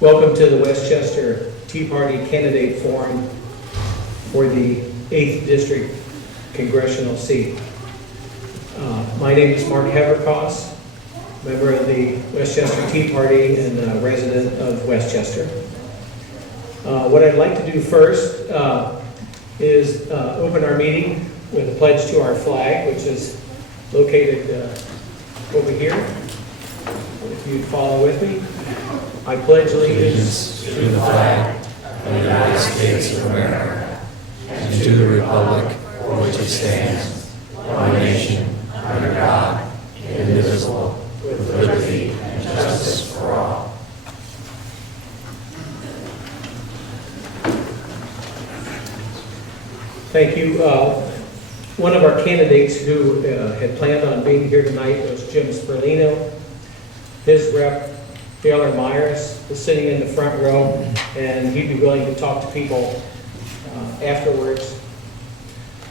Welcome to the Westchester Tea Party Candidate Forum for the 8th District Congressional seat. My name is Mark Haverkos, member of the Westchester Tea Party and a resident of Westchester. What I'd like to do first is open our meeting with a pledge to our flag, which is located over here. If you'd follow with me. I pledge allegiance to the flag of the United States of America and to the republic for which it stands, one nation, under God, indivisible, with liberty and justice for all. Thank you. One of our candidates who had planned on being here tonight was Jim Sperlino. His rep, Taylor Myers, is sitting in the front row, and he'd be willing to talk to people afterwards.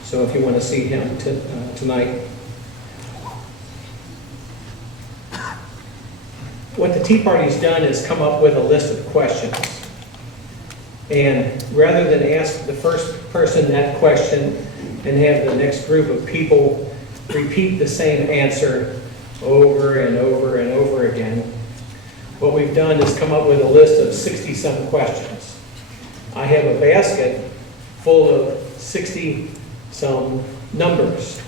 So if you want to see him tonight. What the Tea Party's done is come up with a list of questions. And rather than ask the first person that question and have the next group of people repeat the same answer over and over and over again, what we've done is come up with a list of 60-some questions. I have a basket full of 60-some numbers.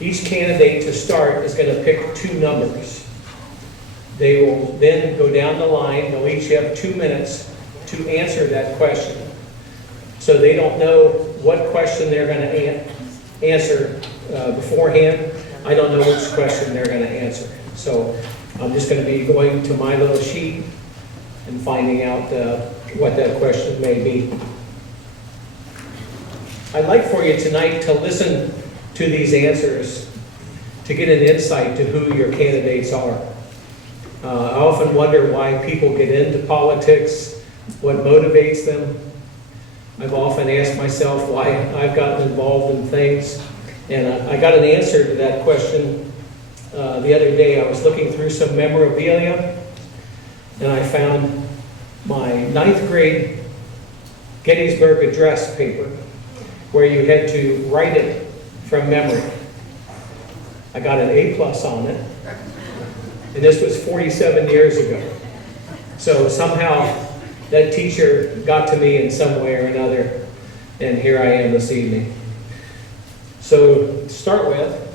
Each candidate to start is going to pick 2 numbers. They will then go down the line. They'll each have 2 minutes to answer that question. So they don't know what question they're going to answer beforehand. I don't know which question they're going to answer. So I'm just going to be going to my little sheet and finding out what that question may be. I'd like for you tonight to listen to these answers to get an insight to who your candidates are. I often wonder why people get into politics, what motivates them. I've often asked myself why I've gotten involved in things. And I got an answer to that question the other day. I was looking through some memorabilia, and I found my 9th grade Gettysburg Address paper, where you had to write it from memory. I got an A+ on it, and this was 47 years ago. So somehow that teacher got to me in some way or another, and here I am this evening. So to start with,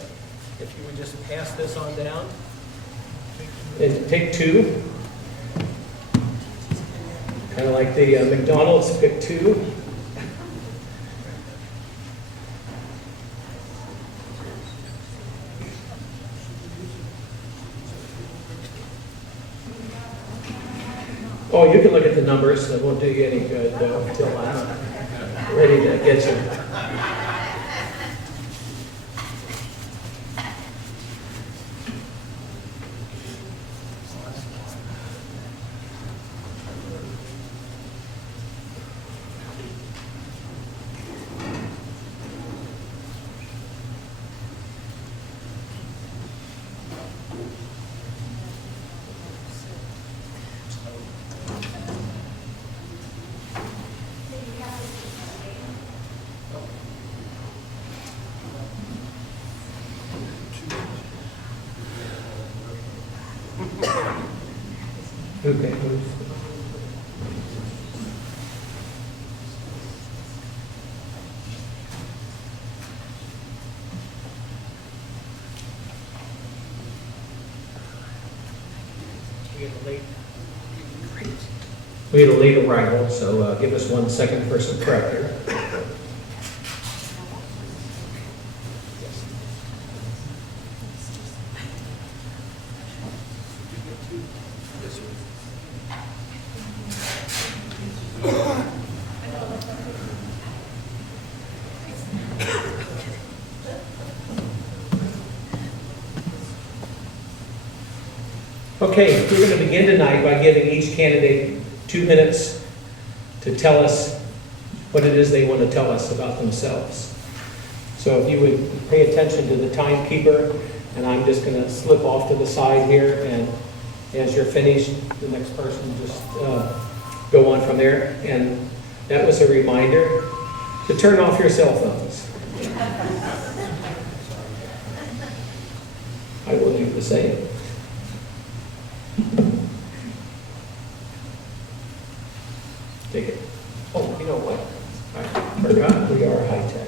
if you would just pass this on down, and pick 2. Kind of like the McDonald's, pick 2. Oh, you can look at the numbers. That won't do you any good until I'm ready to get you. Okay. We had a late arrival, so give us 1 second for some prep here. Okay, we're going to begin tonight by giving each candidate 2 minutes to tell us what it is they want to tell us about themselves. So if you would pay attention to the timekeeper, and I'm just going to slip off to the side here and As you're finished, the next person just go on from there. And that was a reminder to turn off your cell phones. I will do the same. Take it. Oh, you know what? I forgot we are high tech.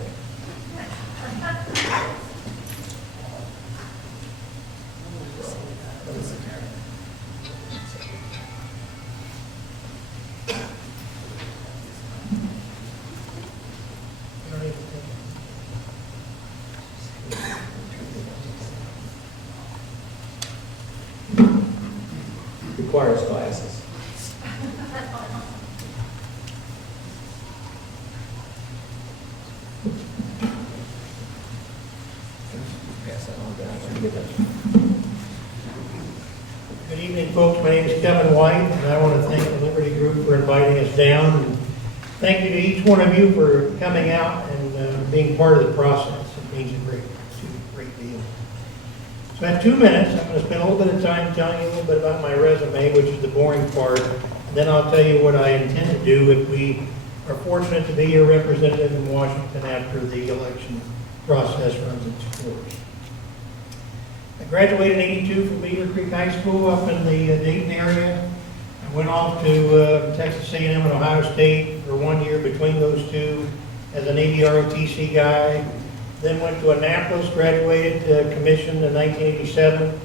Requires glasses. Pass that on down. Good evening, folks. My name is Kevin White, and I want to thank the Liberty Group for inviting us down. And thank you to each one of you for coming out and being part of the process. It means a great deal. So I have 2 minutes. I'm going to spend a little bit of time telling you a little bit about my resume, which is the boring part. And then I'll tell you what I intend to do if we are fortunate to be your representative in Washington after the election process runs its course. I graduated in '82 from Beaver Creek High School up in the Dayton area. I went off to Texas A&M and Ohio State for 1 year between those two as a Navy ROTC guy. Then went to Annapolis, graduated, commissioned in 1987.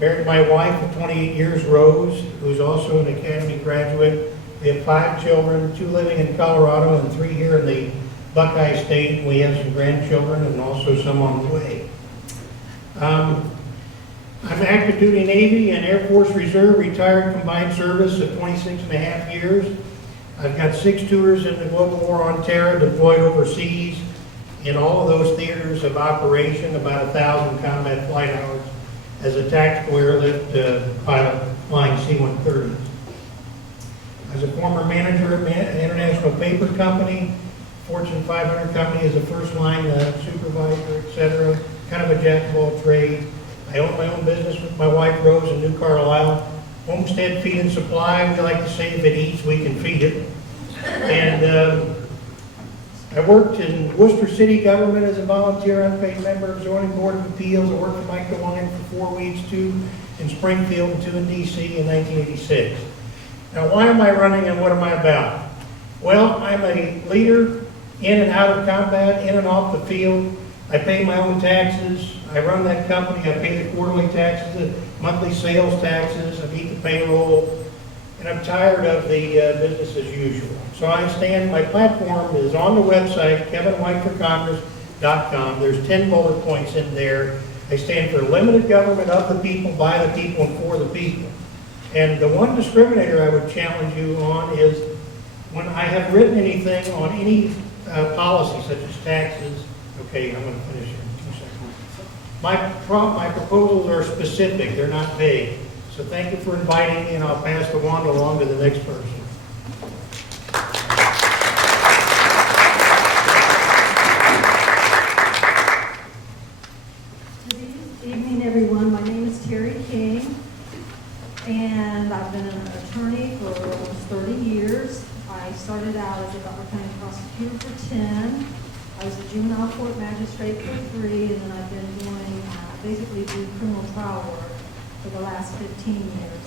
Married my wife of 28 years, Rose, who's also an Academy graduate. We have 5 children, 2 living in Colorado and 3 here in the Buckeye State. We have some grandchildren and also some on the way. I'm active duty Navy and Air Force Reserve, retired combined service at 26 and a half years. I've got 6 tours in the global war on terror, deployed overseas in all of those theaters of operation, about 1,000 combat flight hours as a tactical airlift pilot flying C-130s. As a former manager of an international paper company, Fortune 500 company as a first line supervisor, etc., kind of a jack of all trades. I own my own business with my wife Rose in New Carlisle. Homestead Feed and Supply. We like to say if it eats, we can feed it. And I worked in Worcester City government as a volunteer unpaid member of Zoning Board of Appeals. I worked for Mike DeWine for 4 weeks, 2 in Springfield and 2 in DC in 1986. Now, why am I running and what am I about? Well, I'm a leader in and out of combat, in and off the field. I pay my own taxes. I run that company. I pay the quarterly taxes, the monthly sales taxes. I meet the payroll. And I'm tired of the business as usual. So my platform is on the website, kevinwhiteforcongress.com. There's 10 bullet points in there. I stand for limited government of the people, by the people, and for the people. And the one discriminator I would challenge you on is when I have written anything on any policy, such as taxes. Okay, I'm going to finish here in 2 seconds. My proposals are specific. They're not vague. So thank you for inviting me, and I'll pass the wand along to the next person. Good evening, everyone. My name is Terry King, and I've been an attorney for almost 30 years. I started out as a Butler County prosecutor for 10. I was a juvenile court magistrate for 3, and then I've been doing basically criminal trial work for the last 15 years.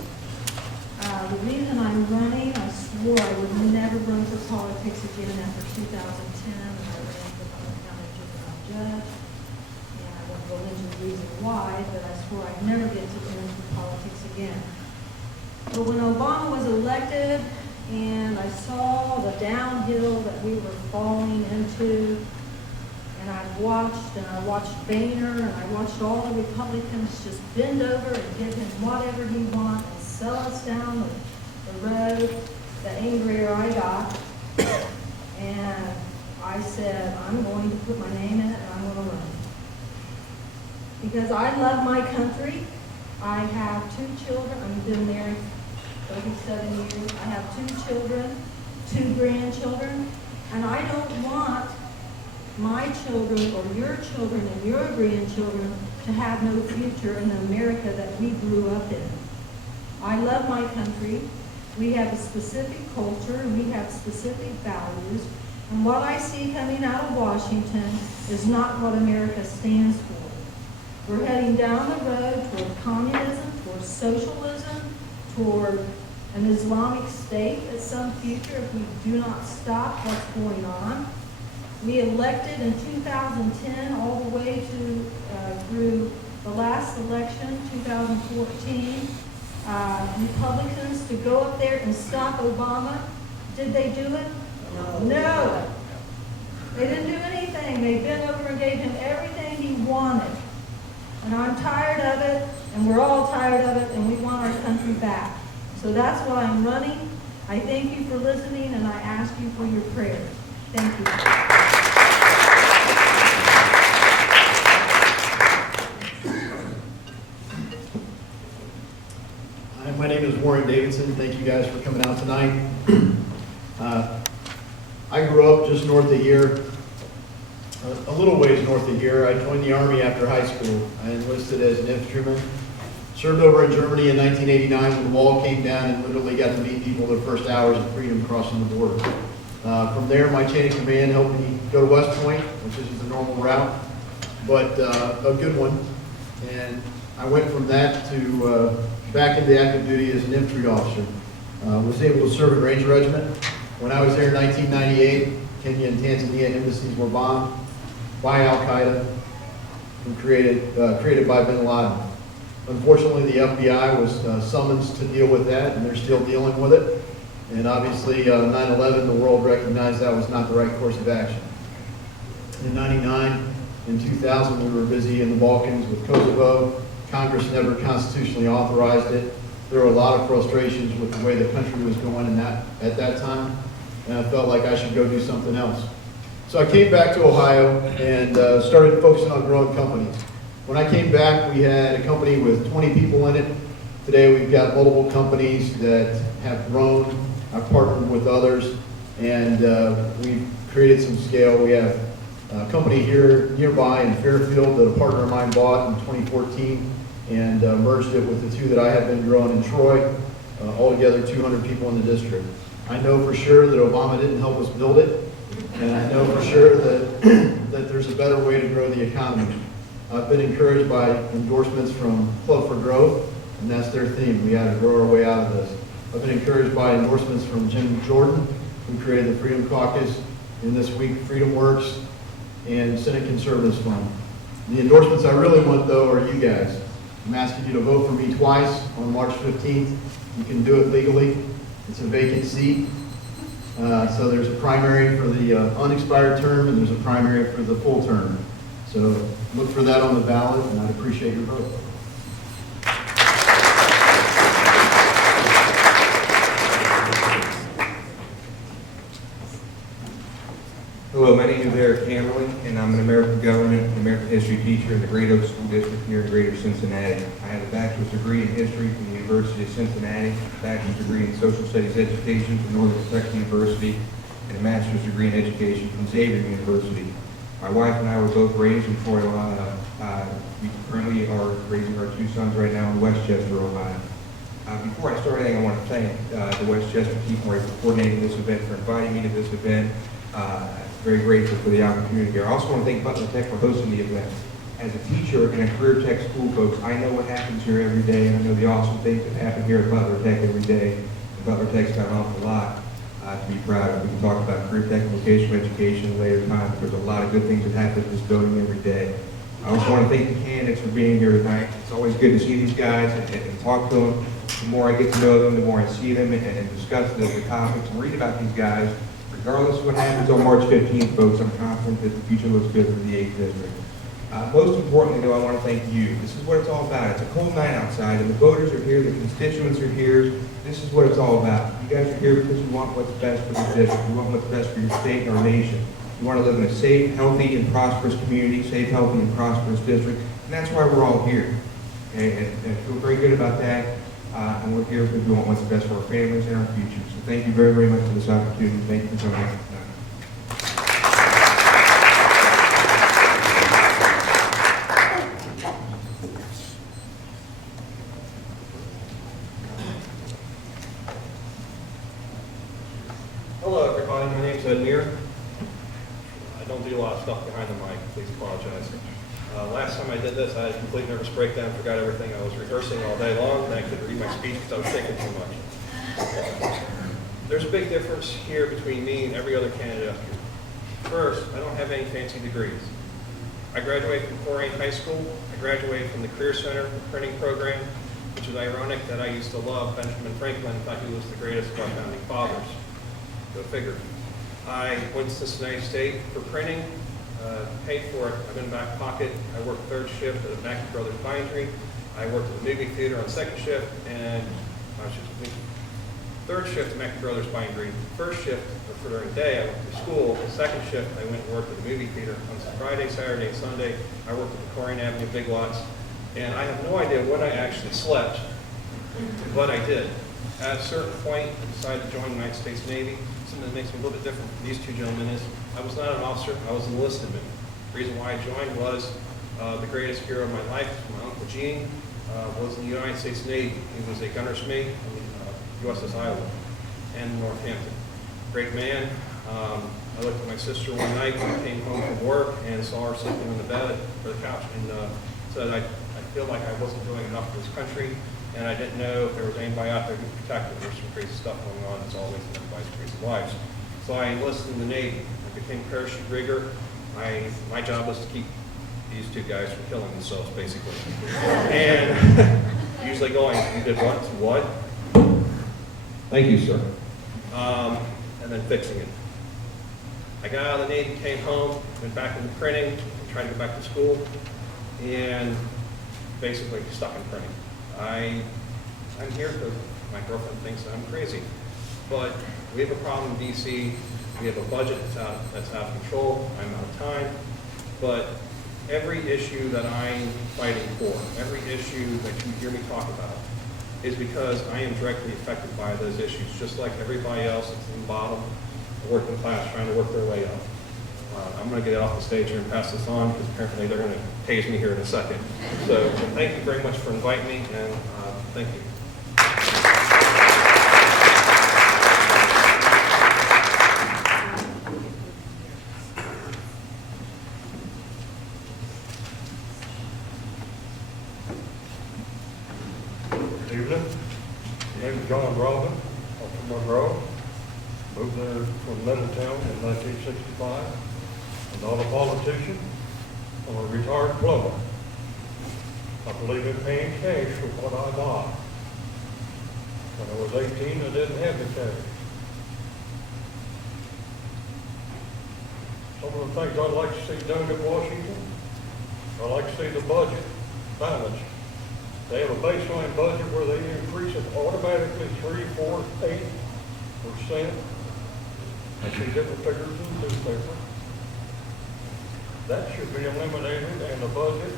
The reason I'm running, I swore I would never run for politics again after 2010, and I ran for Butler County juvenile judge. And I won't go into the reason why, but I swore I'd never get to get into politics again. But when Obama was elected, and I saw the downhill that we were falling into, and I watched Boehner, and I watched all the Republicans just bend over and give him whatever he wants and sell us down the road, the angrier I got. And I said, I'm going to put my name in it and I'm going to run. Because I love my country. I have 2 children. I've been married 37 years. I have 2 children, 2 grandchildren, and I don't want my children or your children and your grandchildren to have no future in the America that we grew up in. I love my country. We have a specific culture, and we have specific values. And what I see coming out of Washington is not what America stands for. We're heading down the road toward communism, toward socialism, toward an Islamic state at some future if we do not stop what's going on. We elected in 2010 all the way to through the last election, 2014, Republicans to go up there and stop Obama. Did they do it? No. They didn't do anything. They bent over and gave him everything he wanted. And I'm tired of it, and we're all tired of it, and we want our country back. So that's why I'm running. I thank you for listening, and I ask you for your prayers. Thank you. Hi, my name is Warren Davidson. Thank you guys for coming out tonight. I grew up just north of here, a little ways north of here. I joined the Army after high school. I enlisted as an infantryman. Served over in Germany in 1989 when the wall came down and literally got to meet people the first hours of freedom crossing the border. From there, my chain of command helped me go to West Point, which isn't the normal route, but a good one. And I went from that to back into active duty as an infantry officer. Was able to serve in Ranger Regiment. When I was there in 1998, Kenya and Tanzania embassies were bombed by Al-Qaeda and created by bin Laden. Unfortunately, the FBI was summoned to deal with that, and they're still dealing with it. And obviously, 9/11, the world recognized that was not the right course of action. In 99 and 2000, we were busy in the Balkans with Kosovo. Congress never constitutionally authorized it. There were a lot of frustrations with the way the country was going at that time, and I felt like I should go do something else. So I came back to Ohio and started focusing on growing companies. When I came back, we had a company with 20 people in it. Today, we've got multiple companies that have grown. I've partnered with others, and we've created some scale. We have a company here nearby in Fairfield that a partner of mine bought in 2014 and merged it with the two that I have been growing in Troy. Altogether, 200 people in the district. I know for sure that Obama didn't help us build it, and I know for sure that, that there's a better way to grow the economy. I've been encouraged by endorsements from Club for Growth, and that's their theme. We had to grow our way out of this. I've been encouraged by endorsements from Jim Jordan, who created the Freedom Caucus, and this week Freedom Works, and Senate Conservatives Fund. The endorsements I really want, though, are you guys. I'm asking you to vote for me twice on March 15th. You can do it legally. It's a vacant seat. So there's a primary for the unexpired term, and there's a primary for the full term. So look for that on the ballot, and I'd appreciate your vote. Hello, my name is Eric Hammerly, and I'm an American Government and American History teacher in the Great Oaks School District here in Greater Cincinnati. I have a bachelor's degree in history from the University of Cincinnati, a bachelor's degree in social studies education from Northern Kentucky University, and a master's degree in education from Xavier University. My wife and I were both raised in Troy, Ohio. We currently are raising our two sons right now in Westchester, Ohio. Before I start anything, I want to thank the Westchester Tea Party for coordinating this event, for inviting me to this event. Very grateful for the opportunity here. I also want to thank Butler Tech for hosting the event. As a teacher and a career tech school, folks, I know what happens here every day, and I know the awesome things that happen here at Butler Tech every day. And Butler Tech's got an awful lot to be proud of. We can talk about career tech and vocational education later time. There's a lot of good things that happen in this building every day. I also want to thank the candidates for being here tonight. It's always good to see these guys and talk to them. The more I get to know them, the more I see them and discuss the topics and read about these guys. Regardless of what happens on March 15th, folks, I'm confident that the future looks good for the 8th District. Most importantly, though, I want to thank you. This is what it's all about. It's a cold night outside, and the voters are here, the constituents are here. This is what it's all about. You guys are here because you want what's best for the district. You want what's best for your state and our nation. You want to live in a safe, healthy, and prosperous community, safe, healthy, and prosperous district, and that's why we're all here. And I feel very good about that. And we're here because we want what's best for our families and our future. So thank you very, very much for this opportunity. Thank you for coming out. everybody. My name's Amir. I don't do a lot of stuff behind the mic. Please apologize. Last time I did this, I had a complete nervous breakdown, forgot everything. I was rehearsing all day long, and I couldn't read my speech because I was thinking too much. There's a big difference here between me and every other candidate up here. First, I don't have any fancy degrees. I graduated from Corrigan High School. I graduated from the Career Center printing program, which is ironic that I used to love Benjamin Franklin. I thought he was the greatest of our founding fathers. Go figure. I went to Cincinnati State for printing, paid for it. I've been back pocket. I worked third shift at a Mackey Brothers bindery. I worked at the movie theater on second shift, and third shift at Mackey Brothers bindery. First shift for during the day, I went to school. Second shift, I went and worked at the movie theater on Friday, Saturday, and Sunday. I worked at the Corrigan Avenue Big Lots, and I have no idea when I actually slept, but I did. At a certain point, I decided to join the United States Navy. Something that makes me a little bit different from these two gentlemen is I was not an officer, I was an enlisted man. The reason why I joined was the greatest hero of my life, my Uncle Gene, was in the United States Navy. He was a gunner's mate on the USS Iowa and Northampton. Great man. I looked at my sister one night when I came home from work and saw her sleeping on the bed or the couch, and said I feel like I wasn't doing enough for this country, and I didn't know if there was anybody out there who could protect it. There's some crazy stuff going on, as always in everybody's crazy lives. So I enlisted in the Navy. I became a parachute rigger. My job was to keep these two guys from killing themselves, basically. And usually going, you did what? What? Thank you, sir. And then fixing it. I got out of the Navy, came home, went back into printing, tried to go back to school, and basically stuck in printing. I'm here because my girlfriend thinks I'm crazy. But we have a problem in DC. We have a budget that's out of control. I'm out of time. But every issue that I'm fighting for, every issue that you hear me talk about, is because I am directly affected by those issues, just like everybody else that's in the bottom, working class, trying to work their way up. I'm going to get off the stage here and pass this on because apparently they're going to tase me here in a second. So thank you very much for inviting me, and thank you. Good evening. My name is John Boehner. I'm from Monroe. Moved there from Middletown in 1965. I'm not a politician. I'm a retired plumber. I believe in paying cash for what I buy. When I was 18, I didn't have the cash. Some of the things I'd like to see done in Washington, I'd like to see the budget balanced. They have a baseline budget where they increase it automatically 3, 4, 8%. I see different figures in the newspaper. That should be eliminated, and the budget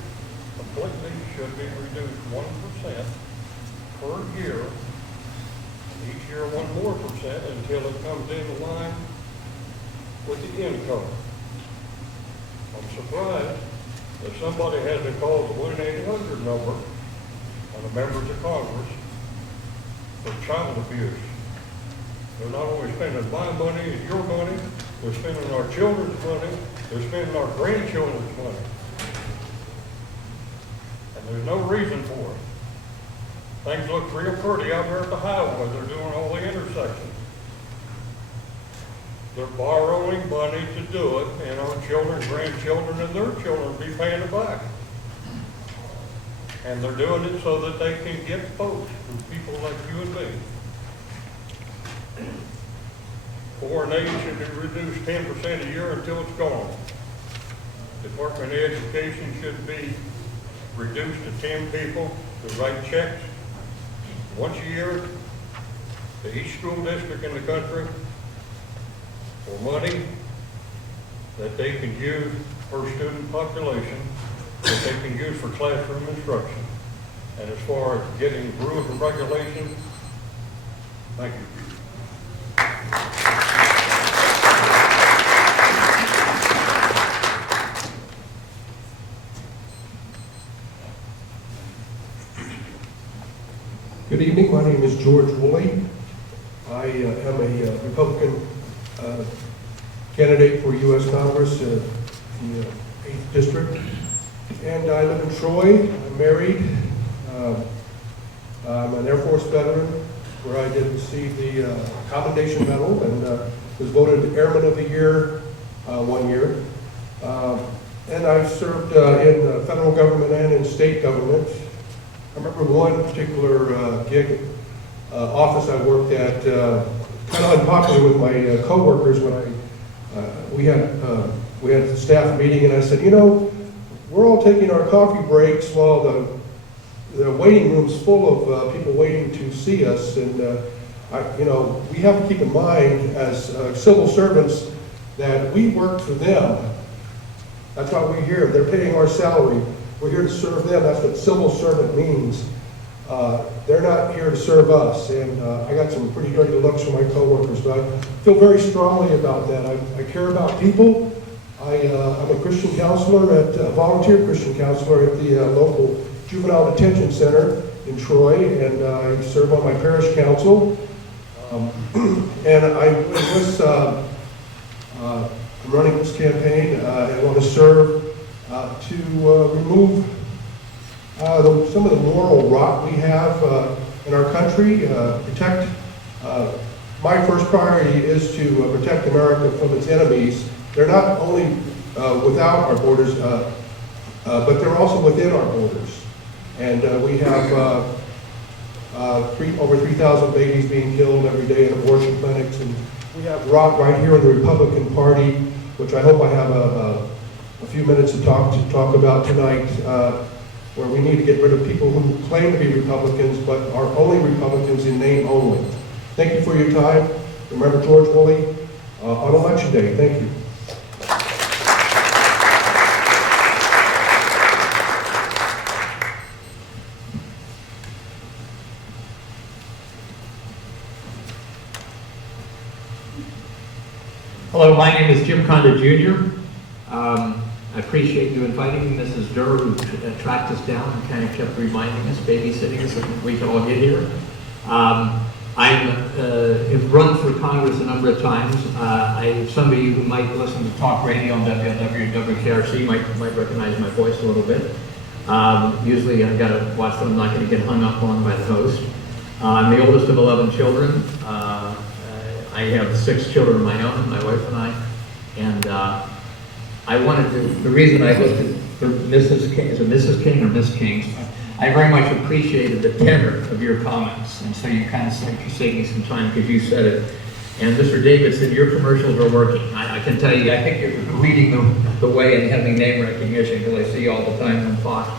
completely should be reduced 1% per year. Each year 1 more percent until it comes into line with the income. I'm surprised that somebody had to call the 1-800 number on the members of Congress for child abuse. They're not only spending my money and your money, they're spending our children's money, they're spending our grandchildren's money. And there's no reason for it. Things look real pretty out there at the highway. They're doing all the intersections. They're borrowing money to do it, and our children, grandchildren, and their children be paying it back. And they're doing it so that they can get votes from people like you and me. Foreign aid should be reduced 10% a year until it's gone. Department of Education should be reduced to 10 people to write checks once a year to each school district in the country for money that they can use per student population, that they can use for classroom instruction. And as far as getting rules and regulations, thank you. Good evening. My name is George Woolley. I am a Republican candidate for U.S. Congress in the 8th District. And I live in Troy. I'm married. I'm an Air Force veteran where I did receive the Commendation Medal and was voted Airman of the Year 1 year. And I've served in federal government and in state government. I remember one particular gig office I worked at, kind of unpopular with my coworkers when we had a staff meeting, and I said, you know, we're all taking our coffee breaks while the waiting room's full of people waiting to see us, and you know, we have to keep in mind as civil servants that we work for them. That's why we're here. They're paying our salary. We're here to serve them. That's what civil servant means. They're not here to serve us. And I got some pretty dirty looks from my coworkers, but I feel very strongly about that. I care about people. I'm a Christian counselor, a volunteer Christian counselor at the local juvenile detention center in Troy, and I serve on my parish council. And I'm running this campaign, and I want to serve to remove some of the moral rot we have in our country, protect. My first priority is to protect America from its enemies. They're not only without our borders, but they're also within our borders. And we have over 3,000 babies being killed every day in abortion clinics, and we have rot right here in the Republican Party, which I hope I have a few minutes to talk about tonight, where we need to get rid of people who claim to be Republicans but are only Republicans in name only. Thank you for your time. Remember George Woolley on Election Day. Thank you. Hello, my name is Jim Conda Jr. I appreciate you inviting me, Mrs. Durr, who tracked us down and kind of kept reminding us, babysitting us, so that we could all get here. I've run for Congress a number of times. Some of you who might listen to talk radio on WKRC might recognize my voice a little bit. Usually I've got to watch that I'm not going to get hung up on by the host. I'm the oldest of 11 children. I have 6 children of my own, my wife and I, and I wanted to, the reason I looked at for Mrs. King, is it Mrs. King or Miss King? I very much appreciated the tenor of your comments, and so you kind of saved me some time because you said it. And Mr. David said your commercials are working. I can tell you, I think you're leading the way in having name recognition, because I see you all the time on Fox.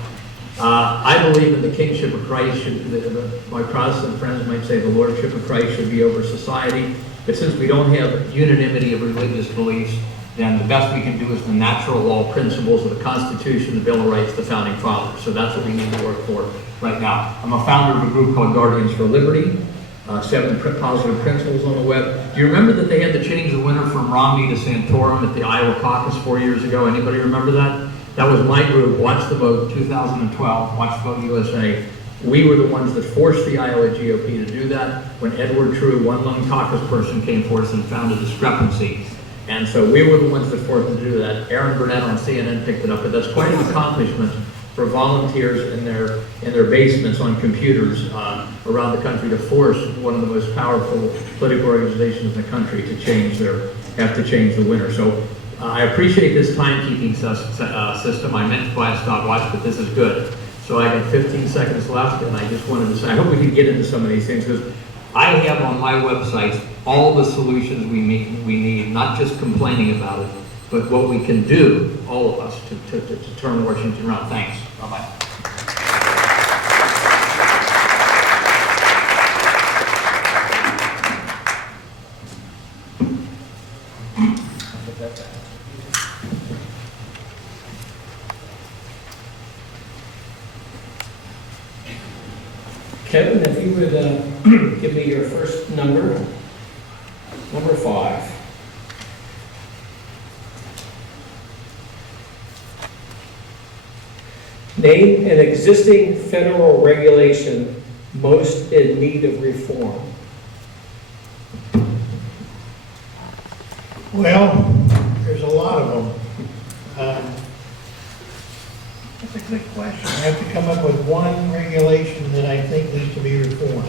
I believe in the kingship of Christ. My Protestant friends might say the lordship of Christ should be over society. But since we don't have unanimity of religious beliefs, then the best we can do is the natural law principles of the Constitution, the Bill of Rights, the Founding Fathers. So that's what we need to work for right now. I'm a founder of a group called Guardians for Liberty, 7 positive principles on the web. Do you remember that they had to change the winner from Romney to Santorum at the Iowa caucus 4 years ago? Anybody remember that? That was my group, Watch the Vote 2012, Watch the Vote USA. We were the ones that forced the Iowa GOP to do that when Edward True, one lone caucus person, came forth and found a discrepancy. And so we were the ones that forced to do that. Aaron Burnett on CNN picked it up, but that's quite an accomplishment for volunteers in their basements on computers around the country to force one of the most powerful political organizations in the country to change the winner. So I appreciate this timekeeping system. I meant to buy a stopwatch, but this is good. So I have 15 seconds left, and I just wanted to say, I hope we can get into some of these things, because I have on my website all the solutions we need, not just complaining about it, but what we can do, all of us, to turn Washington around. Thanks. Bye-bye. Kevin, if you would give me your first number 5. Name an existing federal regulation most in need of reform. Well, lot of them. That's a good question. I have to come up with one regulation that I think needs to be reformed.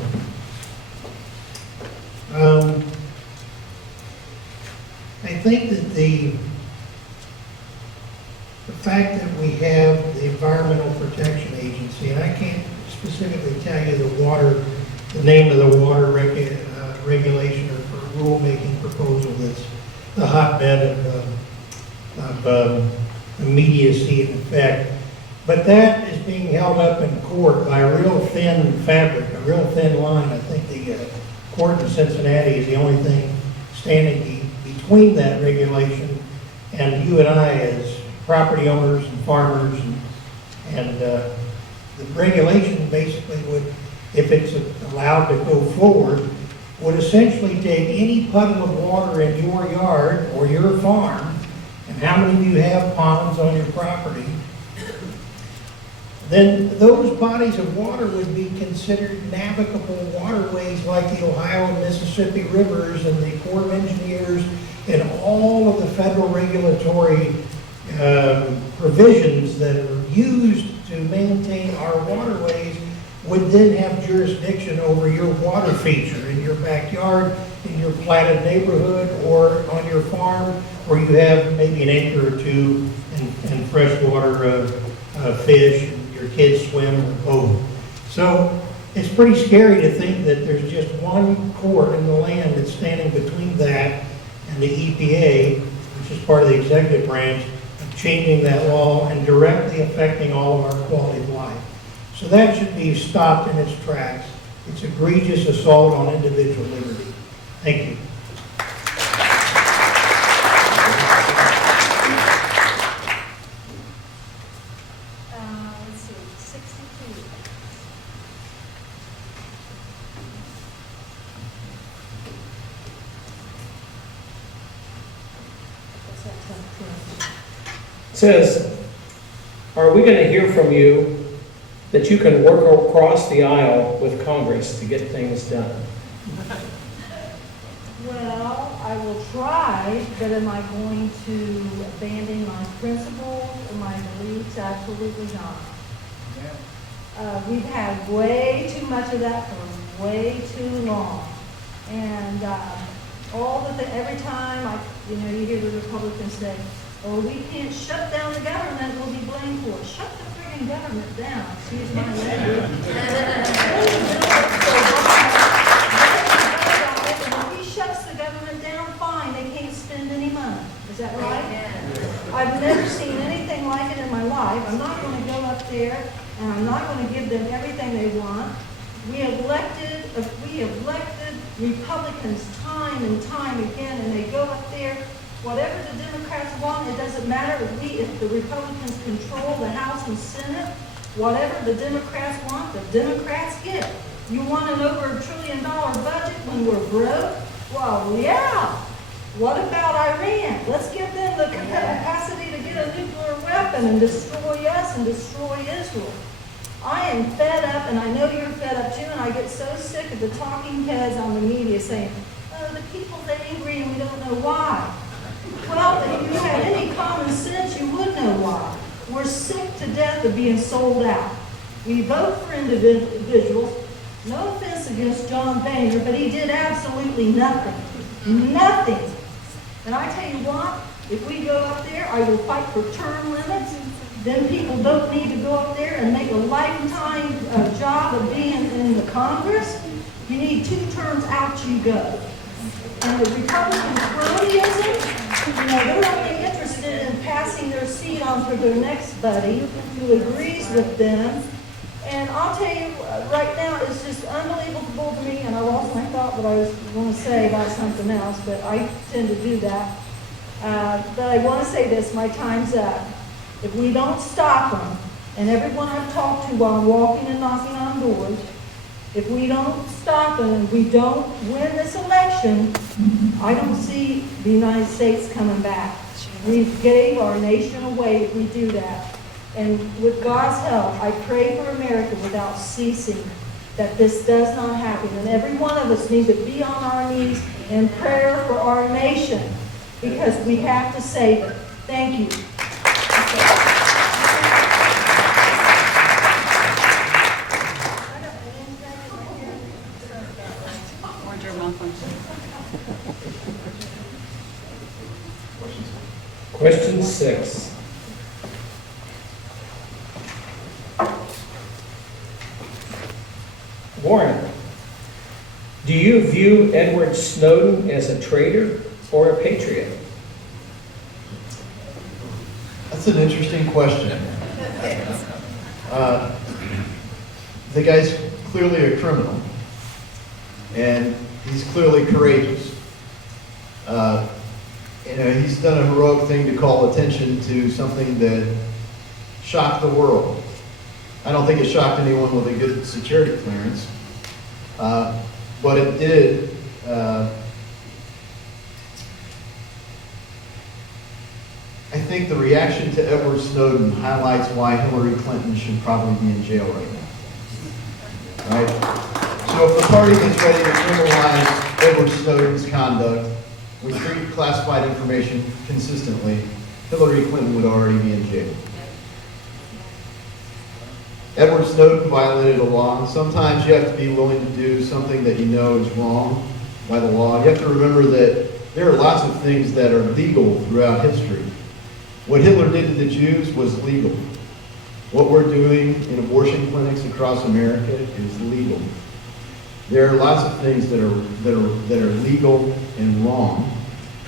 I think that the fact that we have the Environmental Protection Agency, and I can't specifically tell you the name of the water regulation or rulemaking proposal that's the hotbed of immediacy in effect, but that is being held up in court by a real thin fabric, a real thin line. I think the court in Cincinnati is the only thing standing between that regulation and you and I as property owners and farmers, and the regulation basically would, if it's allowed to go forward, would essentially take any puddle of water in your yard or your farm, and how many of you have ponds on your property, then those bodies of water would be considered navigable waterways like the Ohio and Mississippi rivers, and the Corps of Engineers and all of the federal regulatory provisions that are used to maintain our waterways would then have jurisdiction over your water feature in your backyard, in your platted neighborhood, or on your farm, where you have maybe an acre or two and freshwater fish, and your kids swim or boat. So it's pretty scary to think that there's just one court in the land that's standing between that and the EPA, which is part of the executive branch, of changing that law and directly affecting all of our quality of life. So that should be stopped in its tracks. It's egregious assault on individual liberty. Thank you. Let's see, 62. What's that? It says, are we going to hear from you that you can work across the aisle with Congress to get things done? Well, I will try, but am I going to abandon my principles or my beliefs? Absolutely not. We've had way too much of that for way too long. And every time you hear the Republicans say, oh, we can't shut down the government, we'll be blamed for it. Shut the friggin' government down, excuse my language. If he shuts the government down, fine, they can't spend any money. Is that right? I've never seen anything like it in my life. I'm not going to go up there and I'm not going to give them everything they want. We have elected Republicans time and time again, and they go up there. Whatever the Democrats want, it doesn't matter. If the Republicans control the House and Senate, whatever the Democrats want, the Democrats get. You want an over $1 trillion budget when we're broke? Well, yeah. What about Iran? Let's give them the capacity to get a nuclear weapon and destroy us and destroy Israel. I am fed up, and I know you're fed up too, and I get so sick of the talking heads on the media saying, oh, the people's angry and we don't know why. Well, if you had any common sense, you would know why. We're sick to death of being sold out. We vote for individuals. No offense against John Boehner, but he did absolutely nothing. Nothing. And I tell you what, if we go up there, I will fight for term limits. Then people don't need to go up there and make a lifetime job of being in the Congress. You need 2 terms, out you go. And the Republican cronyism, they're only interested in passing their seat on for their next buddy who agrees with them. And I'll tell you, right now, it's just unbelievable to me, and I lost my thought what I was going to say about something else, but I tend to do that. But I want to say this, my time's up. If we don't stop them, and everyone I've talked to while I'm walking and knocking on doors, if we don't stop them and we don't win this election, I don't see the United States coming back. We gave our nation away if we do that. And with God's help, I pray for America without ceasing that this does not happen. And every one of us needs to be on our knees in prayer for our nation. because we have to save it. Thank you. Question 6. Warren, do you view Edward Snowden as a traitor or a patriot? That's an interesting question. The guy's clearly a criminal, and he's clearly courageous. He's done a heroic thing to call attention to something that shocked the world. I don't think it shocked anyone with a good security clearance, but it did. I think the reaction to Edward Snowden highlights why Hillary Clinton should probably be in jail right now. Right? So if the party is ready to criminalize Edward Snowden's conduct with free classified information consistently, Hillary Clinton would already be in jail. Edward Snowden violated a law. Sometimes you have to be willing to do something that you know is wrong by the law. You have to remember that there are lots of things that are legal throughout history. What Hitler did to the Jews was legal. What we're doing in abortion clinics across America is legal. There are lots of things that are legal and wrong,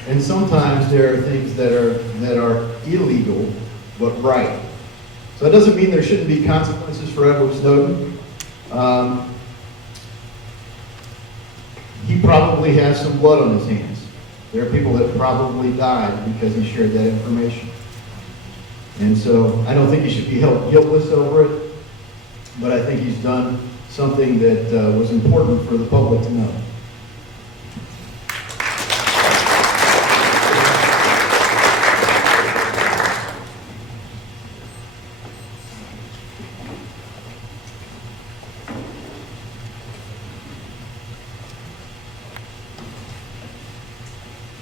and sometimes there are things that are illegal but right. So that doesn't mean there shouldn't be consequences for Edward Snowden. He probably has some blood on his hands. There are people that probably died because he shared that information. And so I don't think he should be held guiltless over it, but I think he's done something that was important for the public to know.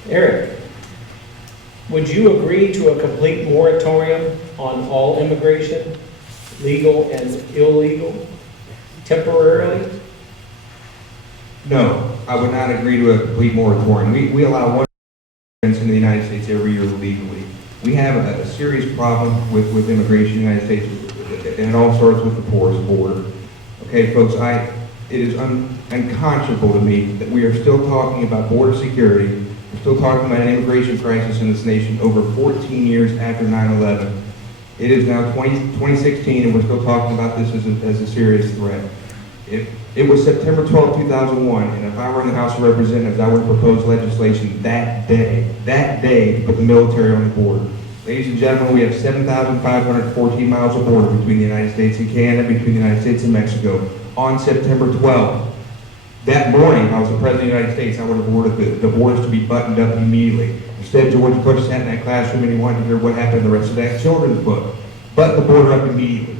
Eric, would you agree to a complete moratorium on all immigration, legal and illegal, temporarily? No, I would not agree to a complete moratorium. We allow one immigrants into the United States every year legally. We have a serious problem with immigration in the United States, and it all starts with the porous border. Okay, folks, it is unconscionable to me that we are still talking about border security. We're still talking about an immigration crisis in this nation over 14 years after 9/11. It is now 2016, and we're still talking about this as a serious threat. It was September 12, 2001, and if I were in the House of Representatives, I would propose legislation that day, to put the military on the border. Ladies and gentlemen, we have 7,514 miles of border between the United States and Canada, between the United States and Mexico. On September 12th, that morning, I was the President of the United States, I would have ordered the borders to be buttoned up immediately. Instead, George Bush sat in that classroom and he wanted to hear what happened in the rest of that children's book. Button the border up immediately.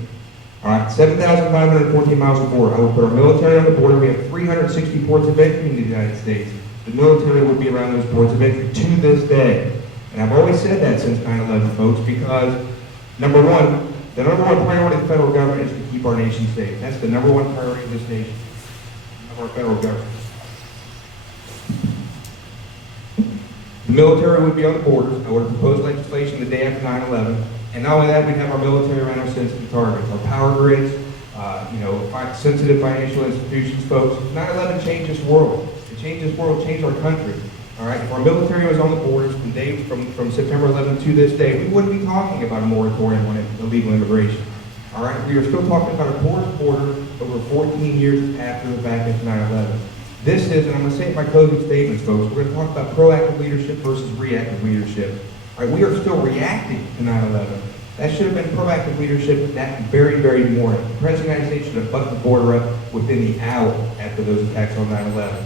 All right, 7,514 miles of border. I would put our military on the border. We have 360 ports of entry into the United States. The military would be around those ports of entry to this day. And I've always said that since 9/11, folks, because number one, the number one priority of the federal government is to keep our nation safe. That's the number one priority of this nation, of our federal government. The military would be on the borders. I would have proposed legislation the day after 9/11. And not only that, we'd have our military around our sensitive targets, our power grids, sensitive financial institutions, folks. 9/11 changed this world. It changed this world, changed our country. All right, if our military was on the borders from September 11th to this day, we wouldn't be talking about a moratorium on illegal immigration. All right, we are still talking about a porous border over 14 years after the fact of 9/11. This is, and I'm going to say it in my closing statements, folks, we're going to talk about proactive leadership versus reactive leadership. All right, we are still reacting to 9/11. That should have been proactive leadership that very, very morning. The President of the United States should have buttoned the border up within the hour after those attacks on 9/11.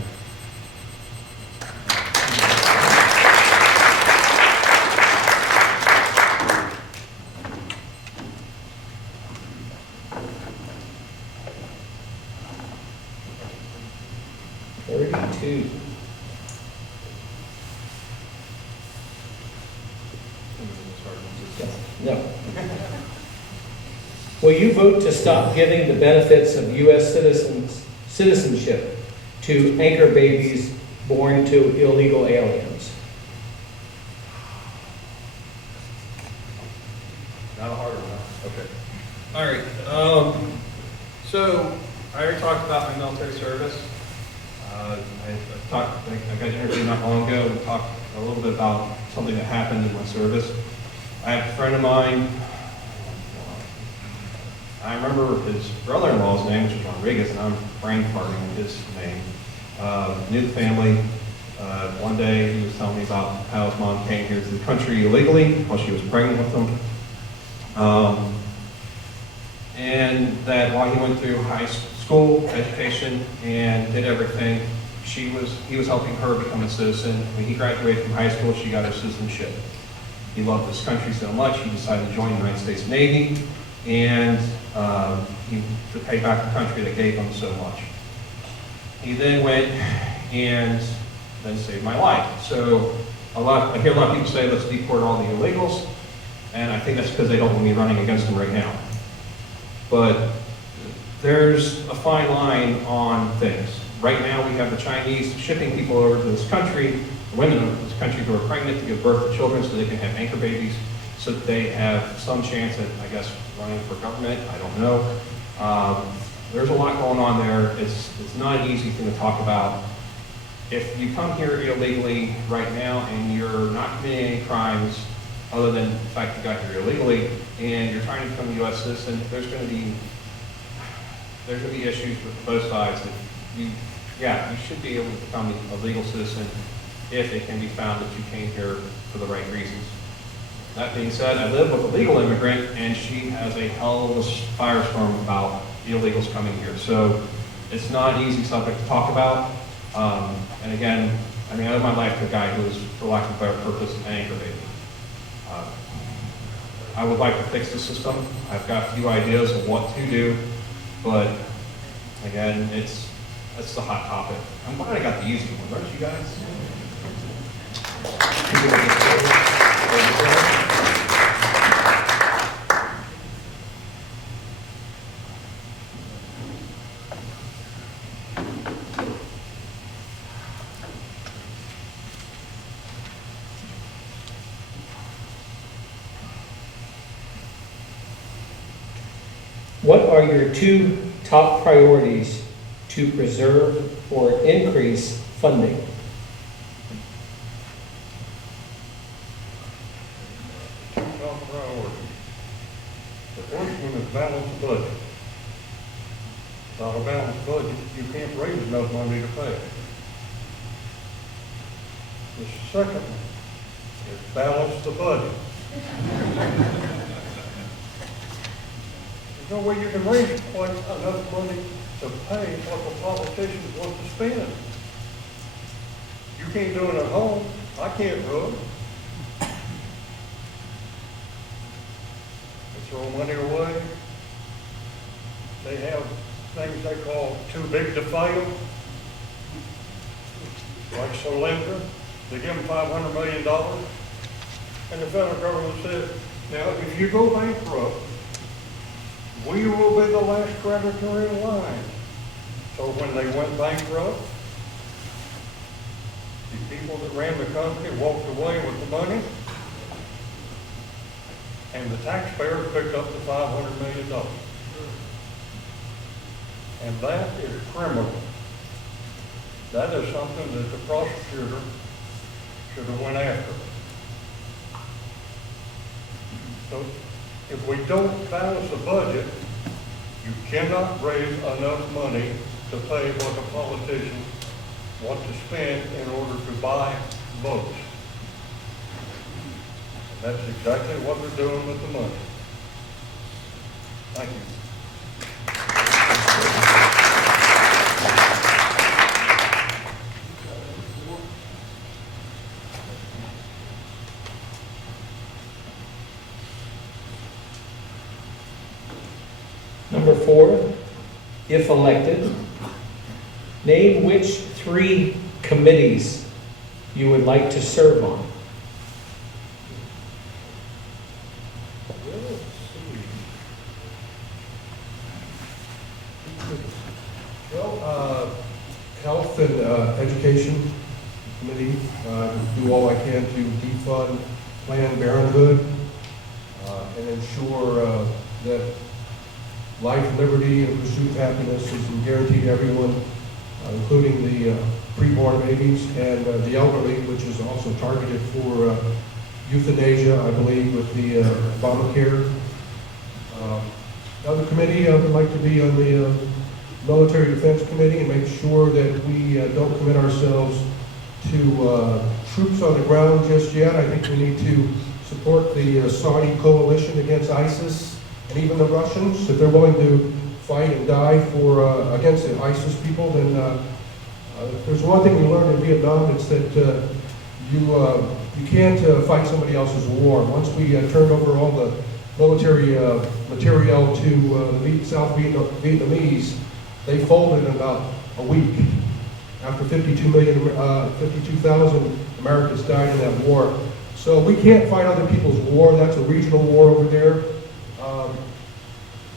Will you vote to stop giving the benefits of U.S. citizenship to anchor babies born to illegal aliens? Not a hard enough. Okay. All right. So I already talked about my military service. I got an interview not long ago. We talked a little bit about something that happened in my service. I have a friend of mine. I remember his brother-in-law's name, which was Rodriguez, and I'm brain farting his name. Knew the family. One day he was telling me about how his mom came here to the country illegally while she was pregnant with him. And that while he went through high school education and did everything, he was helping her become a citizen. When he graduated from high school, she got her citizenship. He loved this country so much, he decided to join the United States Navy, and to pay back the country that gave him so much. He then went and then saved my life. So I hear a lot of people say, let's deport all the illegals, and I think that's because they don't want me running against them right now. But there's a fine line on things. Right now we have the Chinese shipping people over to this country, women over to this country who are pregnant to give birth to children so they can have anchor babies, so that they have some chance at, I guess, running for government. I don't know. There's a lot going on there. It's not an easy thing to talk about. If you come here illegally right now and you're not committing any crimes other than the fact you got here illegally and you're trying to become a U.S. citizen, there's going to be issues with both sides. That you should be able to become a legal citizen if it can be found that you came here for the right reasons. That being said, I live with a legal immigrant, and she has a hell of a firestorm about illegals coming here. So it's not an easy subject to talk about. And again, I owe my life to a guy who is, for lack of a better purpose, an anchor baby. I would like to fix the system. I've got a few ideas of what to do, but again, it's the hot topic. I'm glad I got the easy one, aren't you guys? What are your 2 top priorities to preserve or increase funding? Top priority. The first one is balance the budget. Without a balanced budget, you can't raise enough money to pay. The second one is balance the budget. There's no way you can raise quite enough money to pay what the politicians want to spend. You can't do it at home. I can't do it. They throw money away. They have things they call too big to fail. Like Solyndra, they give them $500 million. And the federal government said, now if you go bankrupt, we will be the last creditor in line. So when they went bankrupt, the people that ran the company walked away with the money, and the taxpayers picked up the $500 million. And that is criminal. That is something that the prosecutor should have went after. So if we don't balance the budget, you cannot raise enough money to pay what the politicians want to spend in order to buy votes. And that's exactly what they're doing with the money. Thank you. Number 4, if elected, name which 3 committees you would like to serve on. Education Committee, do all I can to defund Planned Parenthood and ensure that life, liberty, and pursuit of happiness is guaranteed to everyone, including the preborn babies and the elderly, which is also targeted for euthanasia, I believe, with the Obamacare. Another committee, I would like to be on the Military Defense Committee and make sure that we don't commit ourselves to troops on the ground just yet. I think we need to support the Saudi coalition against ISIS and even the Russians. If they're willing to fight and die for against the ISIS people, then there's one thing we learned in Vietnam. It's that you can't fight somebody else's war. Once we turned over all the military material to the South Vietnamese, they folded in about a week. After 52,000 Americans died in that war. So we can't fight other people's war. That's a regional war over there.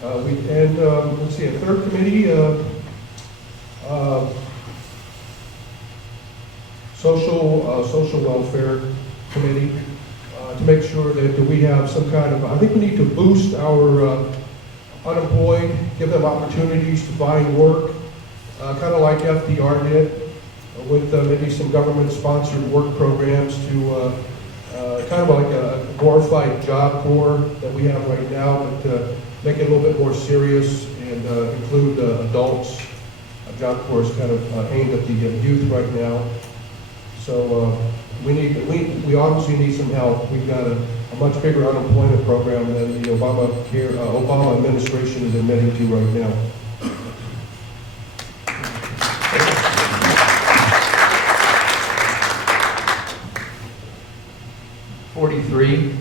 Let's see, a third committee, social welfare committee, to make sure that we have some kind of, I think we need to boost our unemployed, give them opportunities to find work, kind of like FDR did, with maybe some government-sponsored work programs to kind of like a glorified Job Corps that we have right now, but make it a little bit more serious and include adults. Job Corps is kind of aimed at the youth right now. So we obviously need some help. We've got a much bigger unemployment program than the Obama administration is admitting to right now. Forty-three.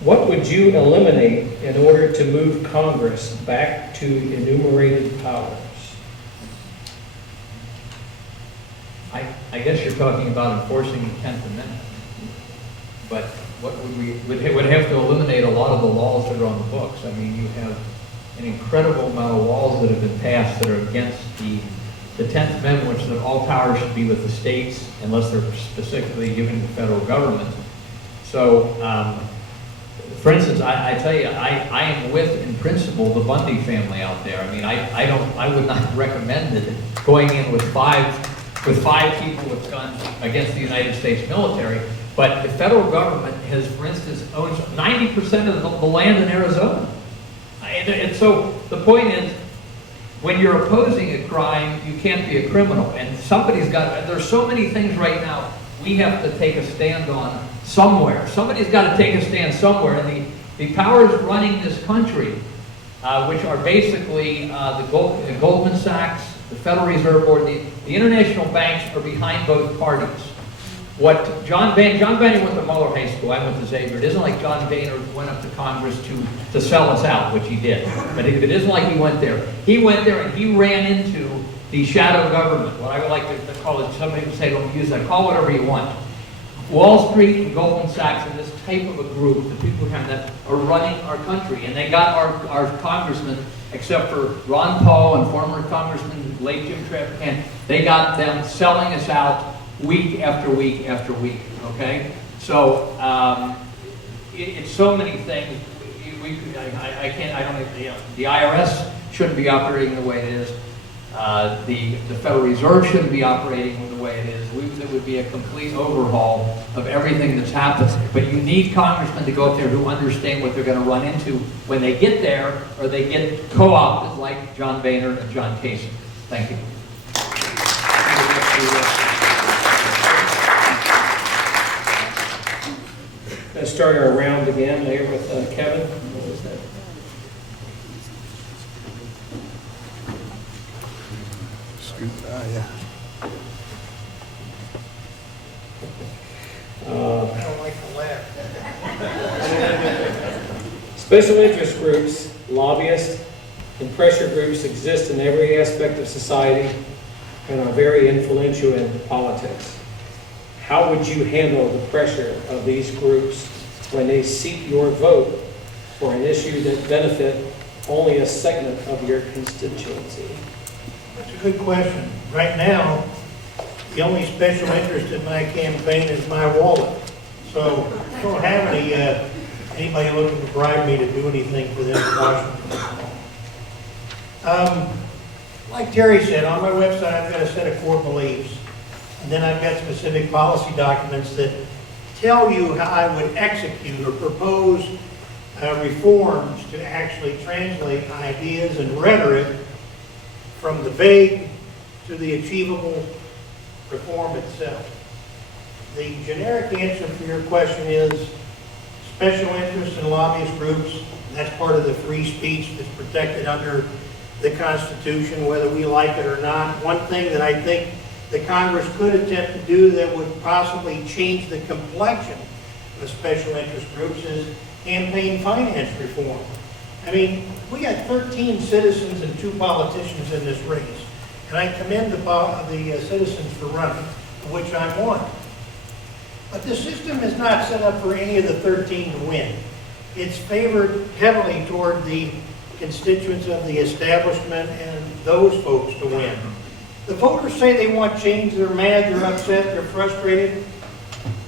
What would you eliminate in order to move Congress back to enumerated powers? I guess you're talking about enforcing the 10th Amendment. But what would have to eliminate a lot of the laws that are on the books. I mean, you have an incredible amount of laws that have been passed that are against the 10th Amendment, which said all power should be with the states unless they're specifically given to the federal government. So, for instance, I tell you, I am with, in principle, the Bundy family out there. I mean, I would not recommend it going in with five people with guns against the United States military. But the federal government has, for instance, owns 90% of the land in Arizona. And so the point is, when you're opposing a crime, you can't be a criminal. And there's so many things right now we have to take a stand on somewhere. Somebody's got to take a stand somewhere. And the powers running this country, which are basically the Goldman Sachs, the Federal Reserve Board, the international banks are behind both parties. What John Boehner went to Muller High School, I went to Xavier. It isn't like John Boehner went up to Congress to sell us out, which he did. But it isn't like he went there. He went there and he ran into the shadow government, what I would like to call it. Somebody would say, don't use that, call whatever you want. Wall Street and Goldman Sachs and this type of a group, the people that are running our country. And they got our congressmen, except for Ron Paul and former Congressman late Jim Traficant, they got them selling us out week after week after week, okay? So it's so many things. The IRS shouldn't be operating the way it is. The Federal Reserve shouldn't be operating the way it is. There would be a complete overhaul of everything that's happened. But you need congressmen to go up there who understand what they're going to run into when they get there, or they get co-opted like John Boehner and John Kasich. Thank you. Let's start our round again there with Kevin. What was that? Yeah. I don't like to laugh. Special interest groups, lobbyists, and pressure groups exist in every aspect of society and are very influential in politics. How would you handle the pressure of these groups when they seek your vote for an issue that benefit only a segment of your constituency? That's a good question. Right now, the only special interest in my campaign is my wallet. So I don't have anybody looking to bribe me to do anything for them in Washington. Like Terry said, on my website, I've got a set of core beliefs. And then I've got specific policy documents that tell you how I would execute or propose reforms to actually translate ideas and rhetoric from the vague to the achievable reform itself. The generic answer for your question is special interests and lobbyist groups. That's part of the free speech that's protected under the Constitution, whether we like it or not. One thing that I think the Congress could attempt to do that would possibly change the complexion of special interest groups is campaign finance reform. I mean, we got 13 citizens and 2 politicians in this race, and I commend the citizens for running, of which I'm one. But the system is not set up for any of the 13 to win. It's favored heavily toward the constituents of the establishment and those folks to win. The voters say they want change, they're mad, they're upset, they're frustrated.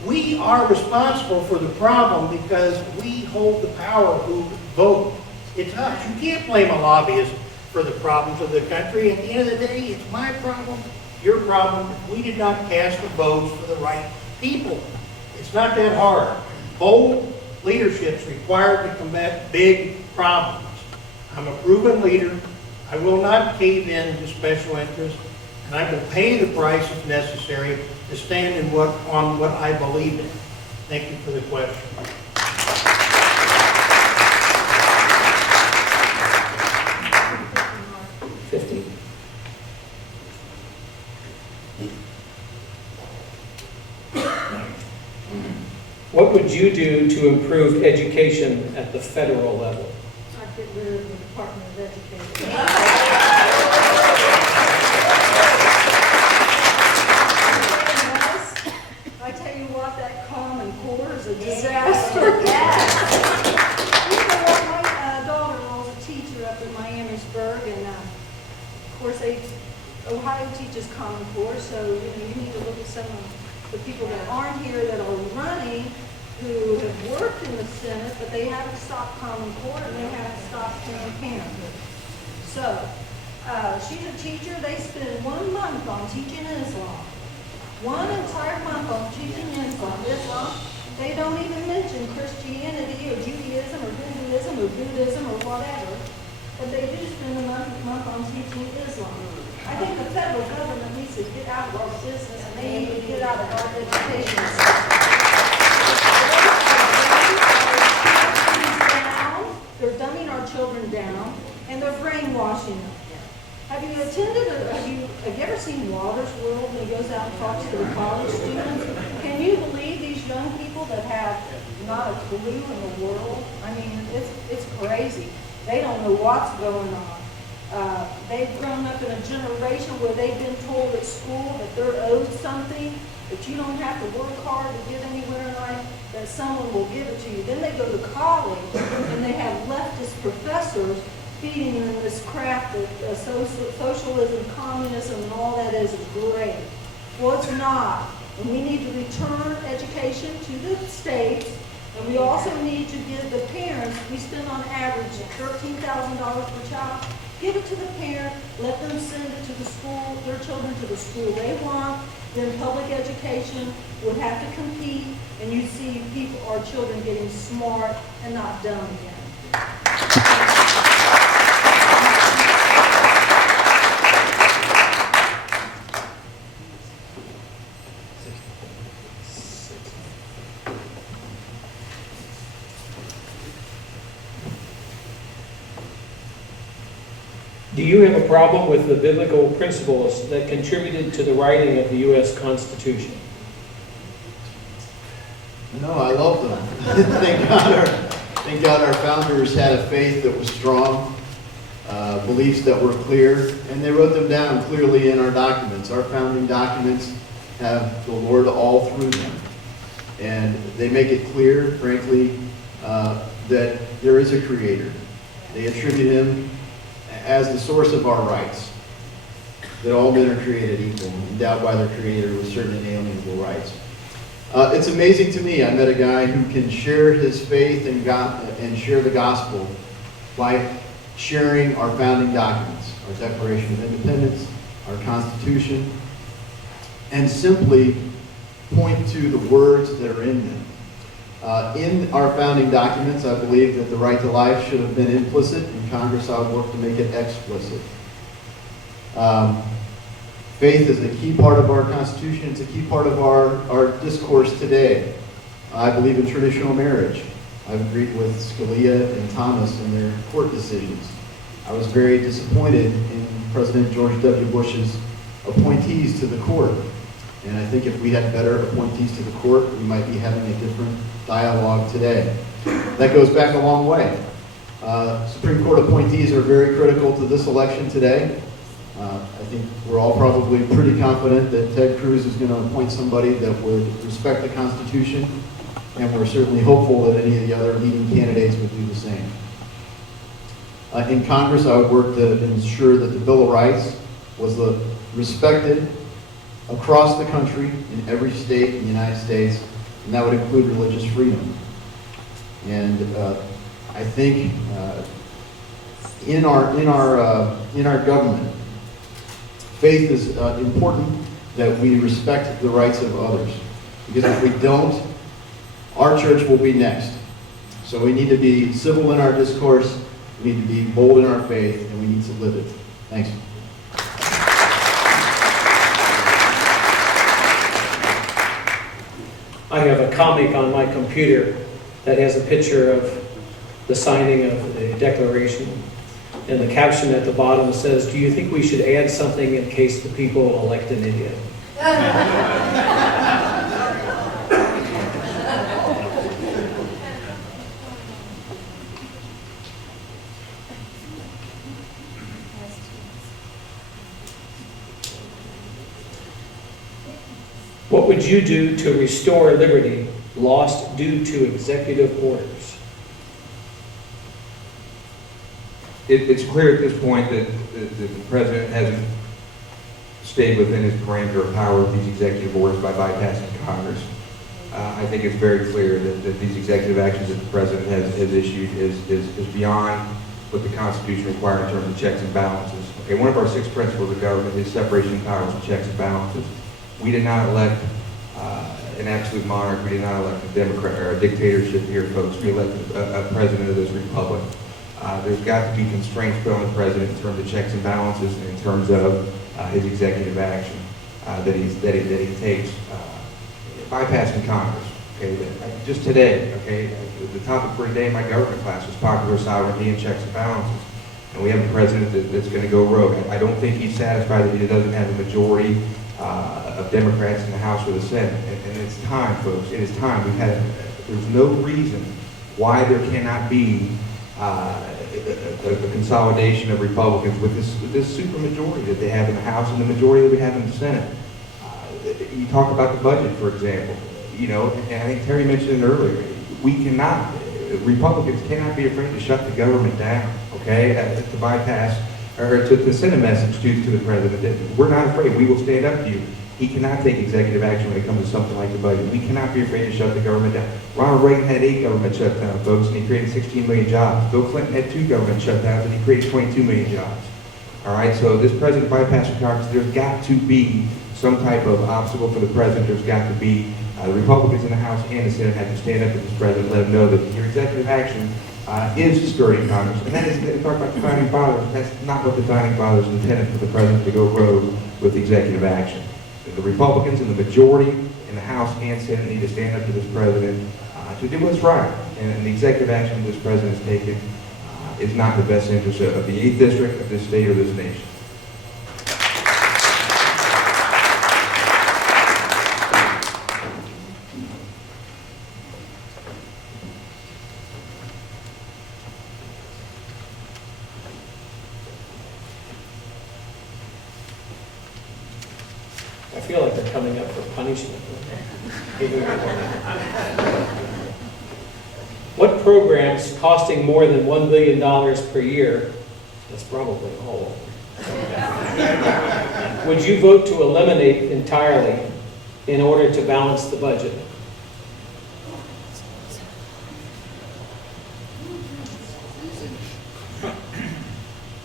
We are responsible for the problem because we hold the power who vote. It's us. You can't blame a lobbyist for the problems of the country. At the end of the day, it's my problem, your problem. We did not cast the votes for the right people. It's not that hard. Bold leadership is required to combat big problems. I'm a proven leader. I will not cave in to special interests, and I will pay the price if necessary to stand on what I believe in. Thank you for the question. What would you do to improve education at the federal level? I'd get rid of the Department of Education. I tell you what, that Common Core is a disaster. You know what, my daughter-in-law's a teacher up in Miamisburg, and of course Ohio teaches Common Core, so you need to look at some of the people that aren't here that are running, who have worked in the Senate, but they haven't stopped Common Core and they haven't stopped Planned Parenthood. So, she's a teacher. They spend 1 month on teaching Islam. 1 entire month on teaching Islam. They don't even mention Christianity or Judaism or Hinduism or Buddhism or whatever, but they do spend a month on teaching Islam. I think the federal government needs to get out of our business and they need to get out of our education system. They're dumbing our children down, and they're brainwashing them. Have you ever seen Water's World when he goes out and talks to the college students? Can you believe these young people that have not a clue in the world? I mean, it's crazy. They don't know what's going on. They've grown up in a generation where they've been told at school that they're owed something, that you don't have to work hard to get anywhere in life, that someone will give it to you. Then they go to college and they have leftist professors feeding them this crap that socialism, communism, and all that is great. Well, it's not. And we need to return education to the states, and we also need to give the parents, we spend on average $13,000 per child, give it to the parent, let them send it to the school, their children to the school they want. Then public education would have to compete, and you see people, our children getting smart and not dumb again. Do you have a problem with the biblical principles that contributed to the writing of the U.S. Constitution? No, I love them. Thank God our founders had a faith that was strong, beliefs that were clear, and they wrote them down clearly in our documents. Our founding documents have the Lord all through them. And they make it clear, frankly, that there is a creator. They attribute him as the source of our rights, that all men are created equal, endowed by their creator with certain inalienable rights. It's amazing to me. I met a guy who can share his faith and share the gospel by sharing our founding documents, our Declaration of Independence, our Constitution, and simply point to the words that are in them. In our founding documents, I believe that the right to life should have been implicit. In Congress, I would work to make it explicit. Faith is a key part of our Constitution. It's a key part of our discourse today. I believe in traditional marriage. I've agreed with Scalia and Thomas in their court decisions. I was very disappointed in President George W. Bush's appointees to the court. And I think if we had better appointees to the court, we might be having a different dialogue today. That goes back a long way. Supreme Court appointees are very critical to this election today. I think we're all probably pretty confident that Ted Cruz is going to appoint somebody that would respect the Constitution, and we're certainly hopeful that any of the other leading candidates would do the same. In Congress, I would work to ensure that the Bill of Rights was respected across the country in every state in the United States, and that would include religious freedom. And I think in our government, faith is important that we respect the rights of others, because if we don't, our church will be next. So we need to be civil in our discourse, we need to be bold in our faith, and we need to live it. Thanks. I have a comic on my computer that has a picture of the signing of the Declaration, and the caption at the bottom says, "Do you think we should add something in case the people elect an idiot?" What would you do to restore liberty lost due to executive orders? It's clear at this point that the president hasn't stayed within his parameter of power with these executive orders by bypassing Congress. I think it's very clear that these executive actions that the president has issued is beyond what the Constitution requires in terms of checks and balances. Okay, one of our 6 principles of government is separation of powers and checks and balances. We did not elect an absolute monarch. We did not elect a democrat or a dictatorship here, folks. We elected a president of this republic. There's got to be constraints put on the president in terms of checks and balances and in terms of his executive action that he takes. Bypassing Congress. Okay, just today, okay, the topic for today in my government class was popular sovereignty and checks and balances. And we have a president that's going to go rogue. I don't think he's satisfied that he doesn't have a majority of Democrats in the House or the Senate. And it's time, folks. It is time. There's no reason why there cannot be a consolidation of Republicans with this supermajority that they have in the House and the majority that we have in the Senate. You talk about the budget, for example. You know, and I think Terry mentioned it earlier. Republicans cannot be afraid to shut the government down, okay, to bypass, or to send a message to the president that we're not afraid, we will stand up to you. He cannot take executive action when it comes to something like the budget. We cannot be afraid to shut the government down. Ronald Reagan had 8 government shutdowns, folks, and he created 16 million jobs. Bill Clinton had 2 government shutdowns, and he created 22 million jobs. All right, so this president bypassing Congress, there's got to be some type of obstacle for the president. There's got to be the Republicans in the House and the Senate have to stand up to this president, let him know that your executive action is skirting Congress. And that is, they talk about the founding fathers. That's not what the founding fathers intended for the president to go rogue with executive action. The Republicans and the majority in the House and Senate need to stand up to this president to do what's right. And the executive action this president has taken is not in the best interest of the 8th District, of this state, or this nation. I feel like they're coming up for punishment. What programs costing more than $1 billion per year, that's probably all, would you vote to eliminate entirely in order to balance the budget?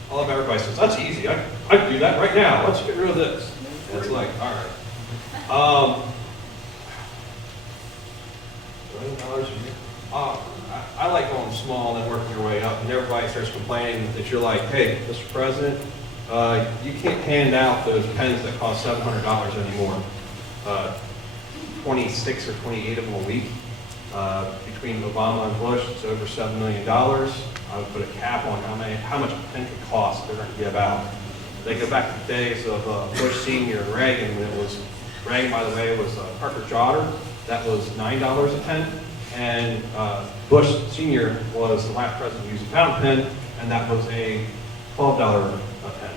I love everybody says, that's easy, I can do that right now, let's get rid of this. And it's like, all right. $1 billion a year. I like going small and then working your way up, and everybody starts complaining that you're like, hey, Mr. President, you can't hand out those pens that cost $700 anymore. 26 or 28 of them a week. Between Obama and Bush, it's over $7 million. I would put a cap on how much a pen could cost they're going to give out. They go back to the days of Bush Sr. and Reagan, when it was, Reagan, by the way, was Parker Jotter. That was $9 a pen. And Bush Sr. was the last president to use a fountain pen, and that was a $12 a pen.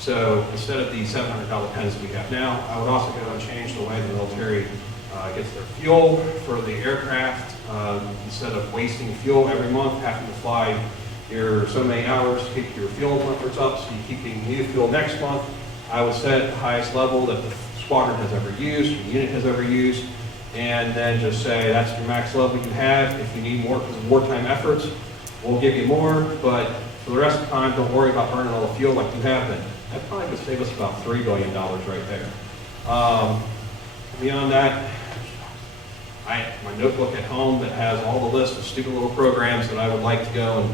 So instead of the $700 pens that we have now, I would also go and change the way the military gets their fuel for the aircraft. Instead of wasting fuel every month, having to fly your so many hours to keep your fuel numbers up, so you keep getting new fuel next month, I would set the highest level that the squadron has ever used, your unit has ever used, and then just say that's your max level you have. If you need more because of wartime efforts, we'll give you more, but for the rest of the time, don't worry about burning all the fuel like you have been. That probably would save us about $3 billion right there. Beyond that, I have my notebook at home that has all the list of stupid little programs that I would like to go and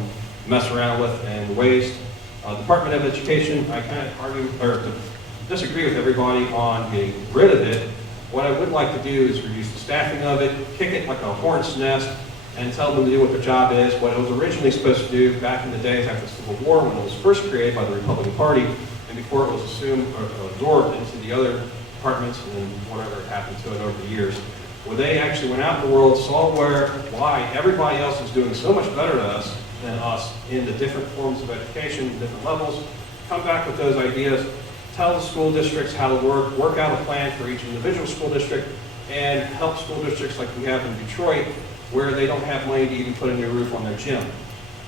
mess around with and waste. Department of Education, I kind of argue or disagree with everybody on getting rid of it. What I would like to do is reduce the staffing of it, kick it like a hornet's nest, and tell them to do what their job is, what it was originally supposed to do back in the days after the Civil War when it was first created by the Republican Party, and before it was assumed or absorbed into the other departments and whatever happened to it over the years. Where they actually went out in the world, saw why everybody else is doing so much better than us in the different forms of education, different levels, come back with those ideas, tell the school districts how to work out a plan for each individual school district, and help school districts like we have in Detroit, where they don't have money to even put a new roof on their gym.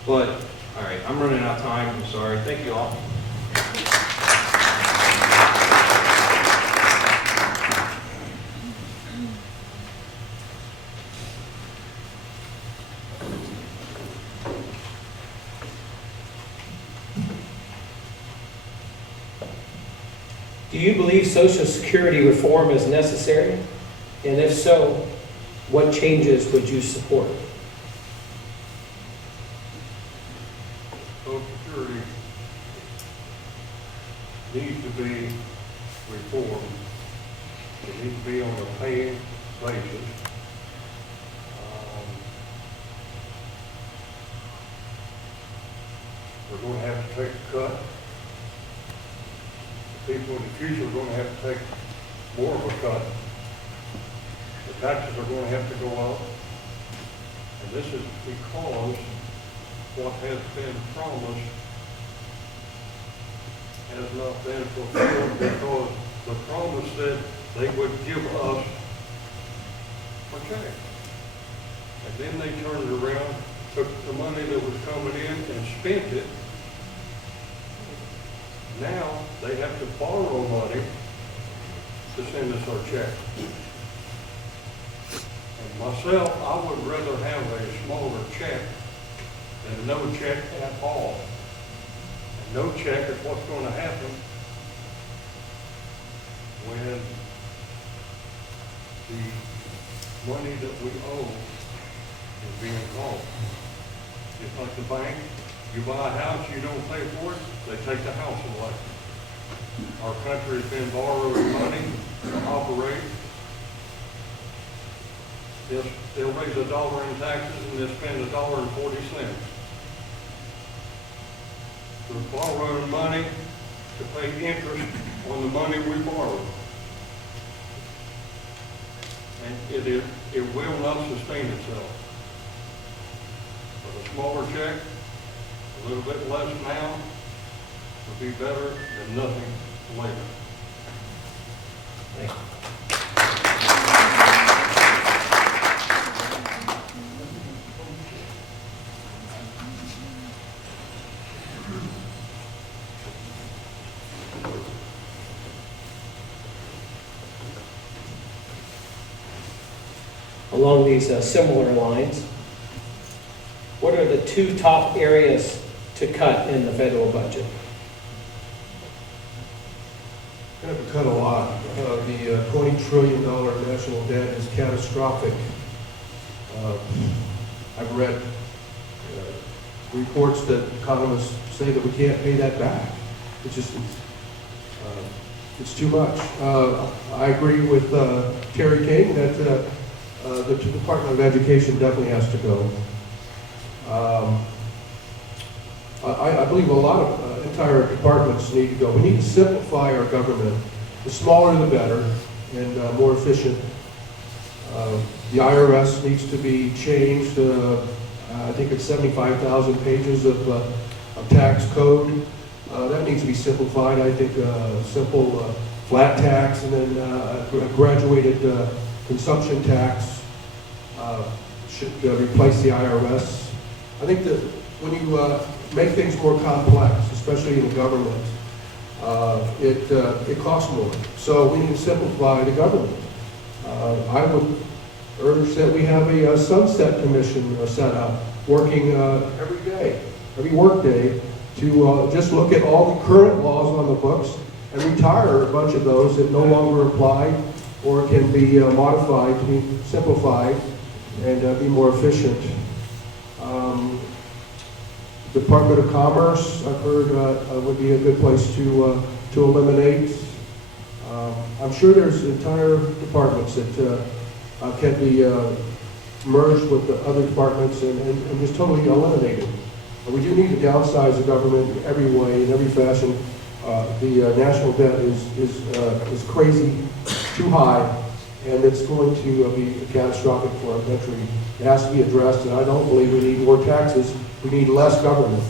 But, all right, I'm running out of time, I'm sorry. Thank you all. Do you believe Social Security reform is necessary? And if so, what changes would you support? Social Security needs to be reformed. It needs to be on a paying basis. We're going to have to take a cut. People in the future are going to have to take more of a cut. The taxes are going to have to go up. And this is because what has been promised has not been fulfilled, because the promise that they would give us a check. And then they turned it around, took the money that was coming in and spent it. Now, they have to borrow money to send us our check. And myself, I would rather have a smaller check than no check at all. And no check is what's going to happen when the money that we owe is being called. Just like the bank. You buy a house, you don't pay for it, they take the house away. Our country has been borrowing money to operate. They'll raise $1 in taxes and they'll spend $1.40. We're borrowing money to pay interest on the money we borrow. And it will not sustain itself. But a smaller check, a little bit less now would be better than nothing later. Thank you. along these similar lines. What are the two top areas to cut in the federal budget? We're going to cut a lot. The $20 trillion national debt is catastrophic. I've read reports that economists say that we can't pay that back. It's too much. I agree with Terry King that the Department of Education definitely has to go. I believe a lot of entire departments need to go. We need to simplify our government. The smaller the better and more efficient. The IRS needs to be changed. I think it's 75,000 pages of tax code. That needs to be simplified. I think simple flat tax and then a graduated consumption tax should replace the IRS. I think that when you make things more complex, especially in the government, it costs more. So we need to simplify the government. I would urge that we have a sunset commission set up, working every day, every work day, to just look at all the current laws on the books and retire a bunch of those that no longer apply or can be modified to be simplified and be more efficient. Department of Commerce, I've heard, would be a good place to eliminate. I'm sure there's entire departments that can be merged with the other departments and just totally eliminated. We do need to downsize the government in every way, in every fashion. The national debt is crazy, too high, and it's going to be catastrophic for our country. It has to be addressed, and I don't believe we need more taxes. We need less government.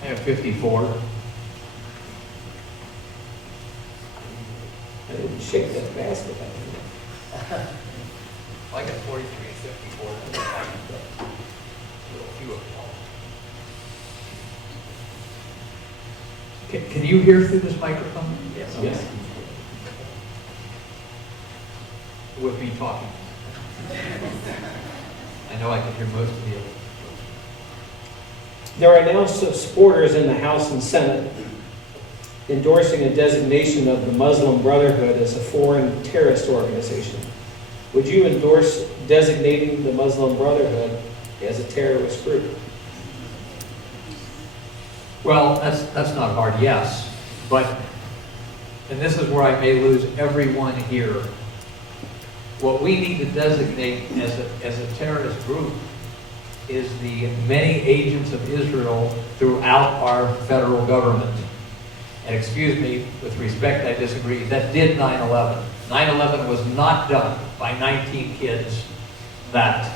I have 54. I didn't shake that basket. I got 43 and 54. Few of them all. Can you hear through this microphone? Yes. Okay. With me talking. I know I can hear most of you. There are now supporters in the House and Senate endorsing a designation of the Muslim Brotherhood as a foreign terrorist organization. Would you endorse designating the Muslim Brotherhood as a terrorist group? Well, that's not hard, yes. But, and this is where I may lose everyone here, what we need to designate as a terrorist group is the many agents of Israel throughout our federal government. And excuse me, with respect, I disagree. That did 9/11. 9/11 was not done by 19 kids that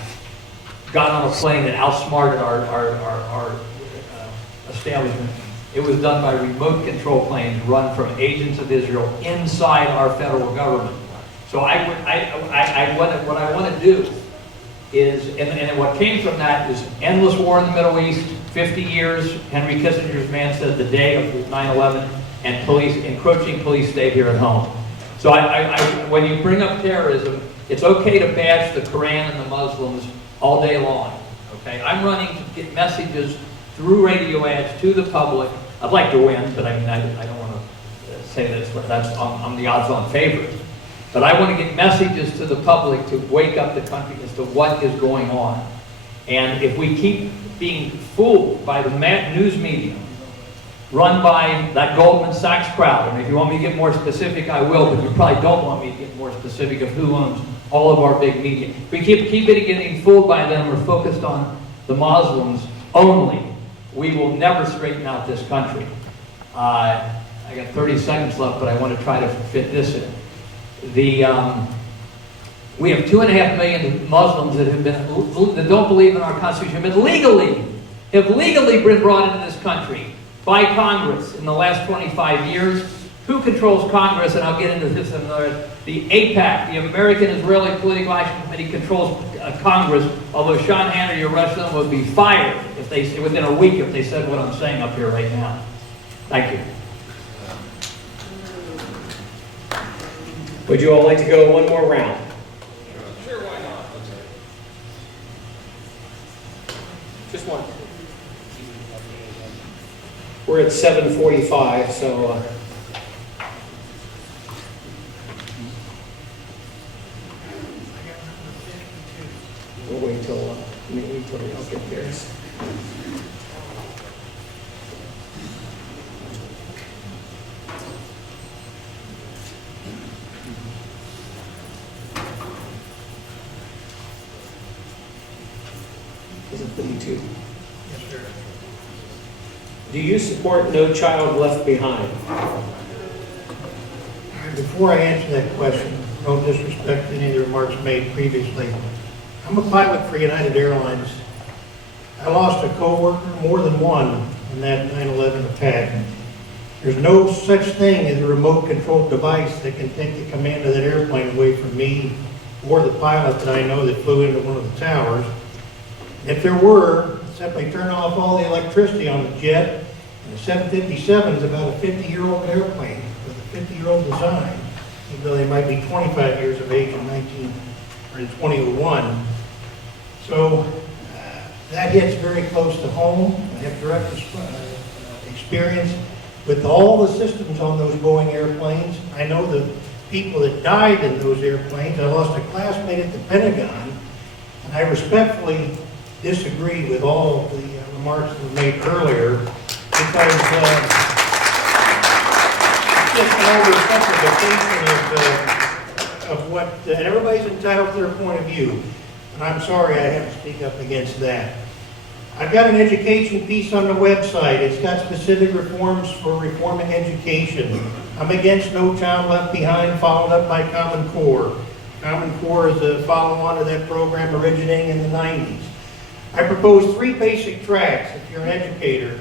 got on a plane and outsmarted our establishment. It was done by remote control planes run from agents of Israel inside our federal government. So what I want to do is, and what came from that is endless war in the Middle East, 50 years, Henry Kissinger's man said the day of 9/11, and encroaching police stayed here at home. So when you bring up terrorism, it's okay to bash the Quran and the Muslims all day long, okay? I'm running to get messages through radio ads to the public. I'd like to win, but I mean, I don't want to say that I'm the odds-on favorite. But I want to get messages to the public to wake up the country as to what is going on. And if we keep being fooled by the news media, run by that Goldman Sachs crowd, and if you want me to get more specific, I will, but you probably don't want me to get more specific of who owns all of our big media. If we keep getting fooled by them or focused on the Muslims only, we will never straighten out this country. I got 30 seconds left, but I want to try to fit this in. We have 2.5 million Muslims that don't believe in our Constitution, but have legally been brought into this country by Congress in the last 25 years. Who controls Congress? And I'll get into this in another. The AIPAC, the American Israeli Political Action Committee, controls Congress. Although Sean Hannity, your rest of them would be fired if they within a week if they said what I'm saying up here right now. Thank you. Would you all like to go one more round? Sure, why not? Just one. We're at 7:45, so we'll wait till y'all get theirs. Is it 32? Do you support No Child Left Behind? Before I answer that question, no disrespect to any of the remarks made previously, I'm a pilot for United Airlines. I lost a coworker, more than one, in that 9/11 attack. There's no such thing as a remote controlled device that can take the command of that airplane away from me or the pilot that I know that flew into one of the towers. If there were, simply turn off all the electricity on the jet. And the 757 is about a 50-year-old airplane with a 50-year-old design, even though they might be 25 years of age in 2001. So that hits very close to home. I have direct experience with all the systems on those Boeing airplanes. I know the people that died in those airplanes. I lost a classmate at the Pentagon, and I respectfully disagree with all the remarks that were made earlier, because it's just an oversimplification of what, and everybody's entitled to their point of view, and I'm sorry I have to speak up against that. I've got an education piece on the website. It's got specific reforms for reforming education. I'm against No Child Left Behind, followed up by Common Core. Common Core is a follow-on to that program originating in the 90s. I propose 3 basic tracks. If you're an educator,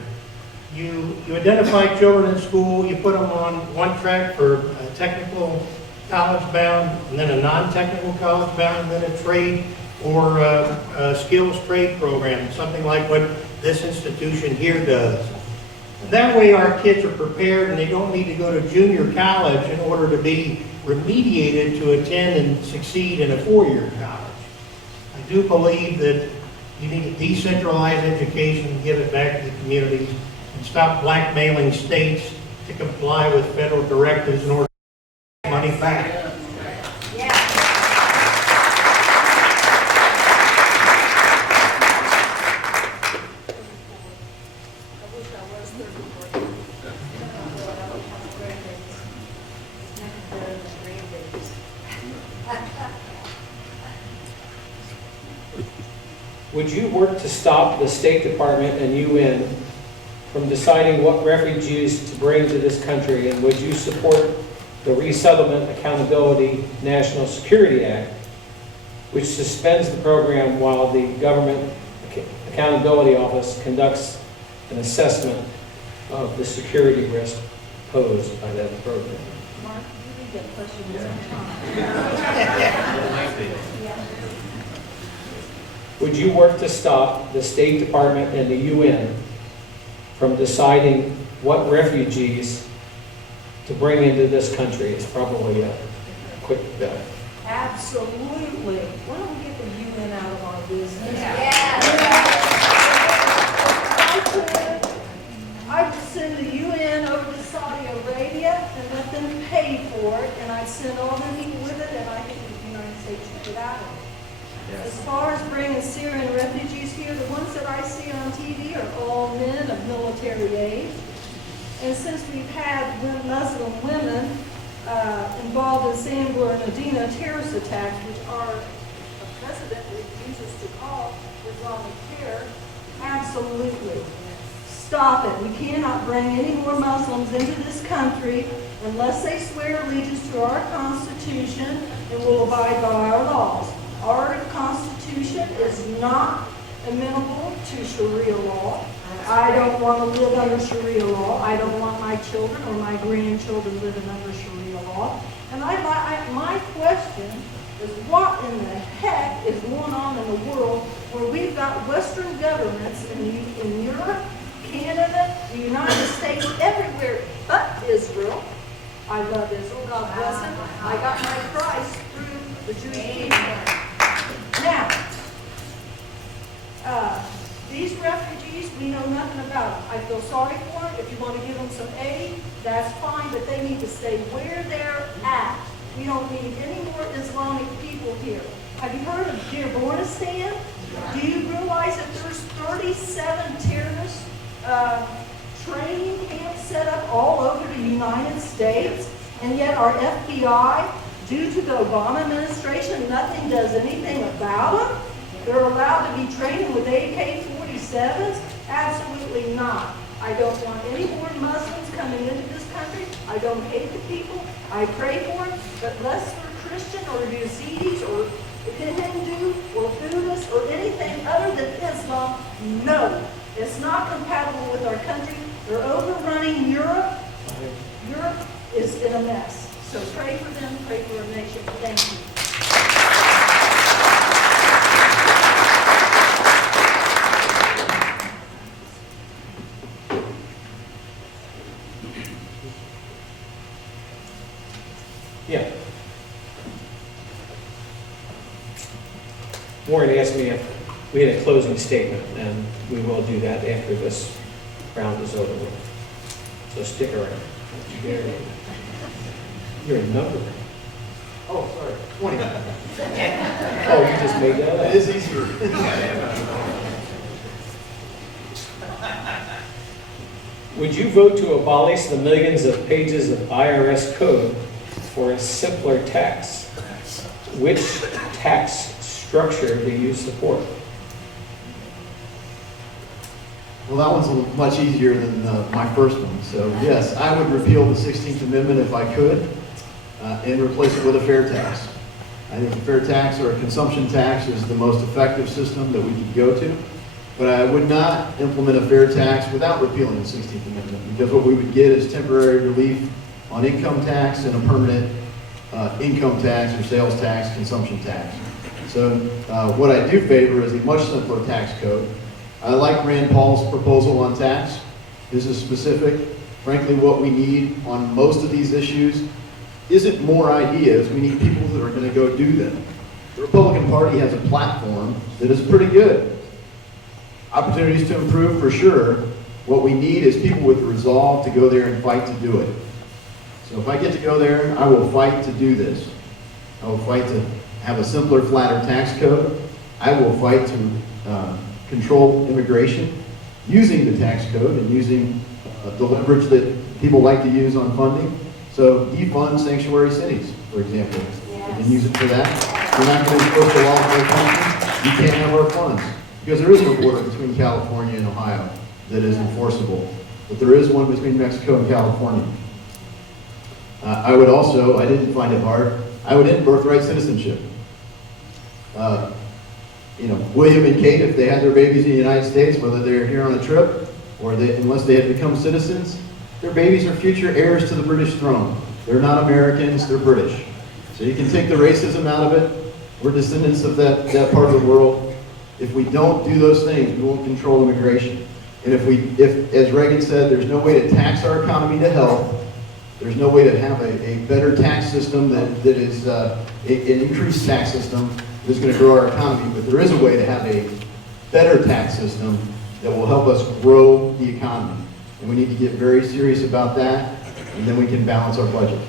you identify children in school, you put them on one track for technical college bound, and then a non-technical college bound, and then a trade or a skills trade program, something like what this institution here does. And that way our kids are prepared and they don't need to go to junior college in order to be remediated to attend and succeed in a 4-year college. I do believe that you need to decentralize education and give it back to the communities and stop blackmailing states to comply with federal directives in order to get money back. Would you work to stop the State Department and UN from deciding what refugees to bring to this country? And would you support the Resettlement Accountability National Security Act, which suspends the program while the Government Accountability Office conducts an assessment of the security risk posed by that program? Mark, you read that question. Would you work to stop the State Department and the UN from deciding what refugees to bring into this country? It's probably a quick Absolutely. Why don't we get the UN out of our business? I would send the UN over to Saudi Arabia and let them pay for it, and I'd send all the people with it, and I think the United States should get out of it. As far as bringing Syrian refugees here, the ones that I see on TV are all men of military age. And since we've had Muslim women involved in Sambor and Medina terrorist attacks, which our president refuses to call Islamic terror, absolutely. Stop it. We cannot bring any more Muslims into this country unless they swear allegiance to our Constitution and will abide by our laws. Our Constitution is not amenable to Sharia law. I don't want to live under Sharia law. I don't want my children or my grandchildren living under Sharia law. And my question is, what in the heck is going on in the world where we've got Western governments in Europe, Canada, the United States, everywhere but Israel. I love Israel, God bless him. I got my Christ through the Jewish people. Now, these refugees, we know nothing about them. I feel sorry for them. If you want to give them some aid, that's fine, but they need to stay where they're at. We don't need any more Islamic people here. Have you heard of Afghanistan? Do you realize that there's 37 terrorist training camps set up all over the United States? And yet our FBI, due to the Obama administration, nothing does anything about them? They're allowed to be training with AK-47s? Absolutely not. I don't want any more Muslims coming into this country. I don't hate the people. I pray for them. But lest they're Christian or Yazidis or Hindu or Buddhist or anything other than Islam, no. It's not compatible with our country. They're overrunning Europe. Europe is in a mess. So pray for them, pray for our nation. Thank you. Yeah. Warren asked me if we had a closing statement, and we will do that after this round is over with. So stick around. You're a number. Oh, sorry, 20. Oh, you just made that up. It is easier. Would you vote to abolish the millions of pages of IRS code for a simpler tax? Which tax structure do you support? Well, that one's much easier than my first one. So yes, I would repeal the 16th Amendment if I could and replace it with a fair tax. I think a fair tax or a consumption tax is the most effective system that we could go to. But I would not implement a fair tax without repealing the 16th Amendment, because what we would get is temporary relief on income tax and a permanent income tax or sales tax, consumption tax. So what I do favor is a much simpler tax code. I like Rand Paul's proposal on tax. This is specific. Frankly, what we need on most of these issues isn't more ideas. We need people that are going to go do them. The Republican Party has a platform that is pretty good. Opportunities to improve for sure. What we need is people with the resolve to go there and fight to do it. So if I get to go there, I will fight to do this. I will fight to have a simpler, flatter tax code. I will fight to control immigration using the tax code and using the leverage that people like to use on funding. So defund sanctuary cities, for example. We can use it for that. We're not going to enforce the law of our country. You can't have our funds. Because there is no border between California and Ohio that is enforceable. But there is one between Mexico and California. I would also, I didn't find it hard, I would end birthright citizenship. William and Kate, if they had their babies in the United States, whether they're here on a trip or unless they had become citizens, their babies are future heirs to the British throne. They're not Americans, they're British. So you can take the racism out of it. We're descendants of that part of the world. If we don't do those things, we won't control immigration. And if, as Reagan said, there's no way to tax our economy to health, there's no way to have a better tax system that is an increased tax system that's going to grow our economy. But there is a way to have a better tax system that will help us grow the economy. And we need to get very serious about that, and then we can balance our budget.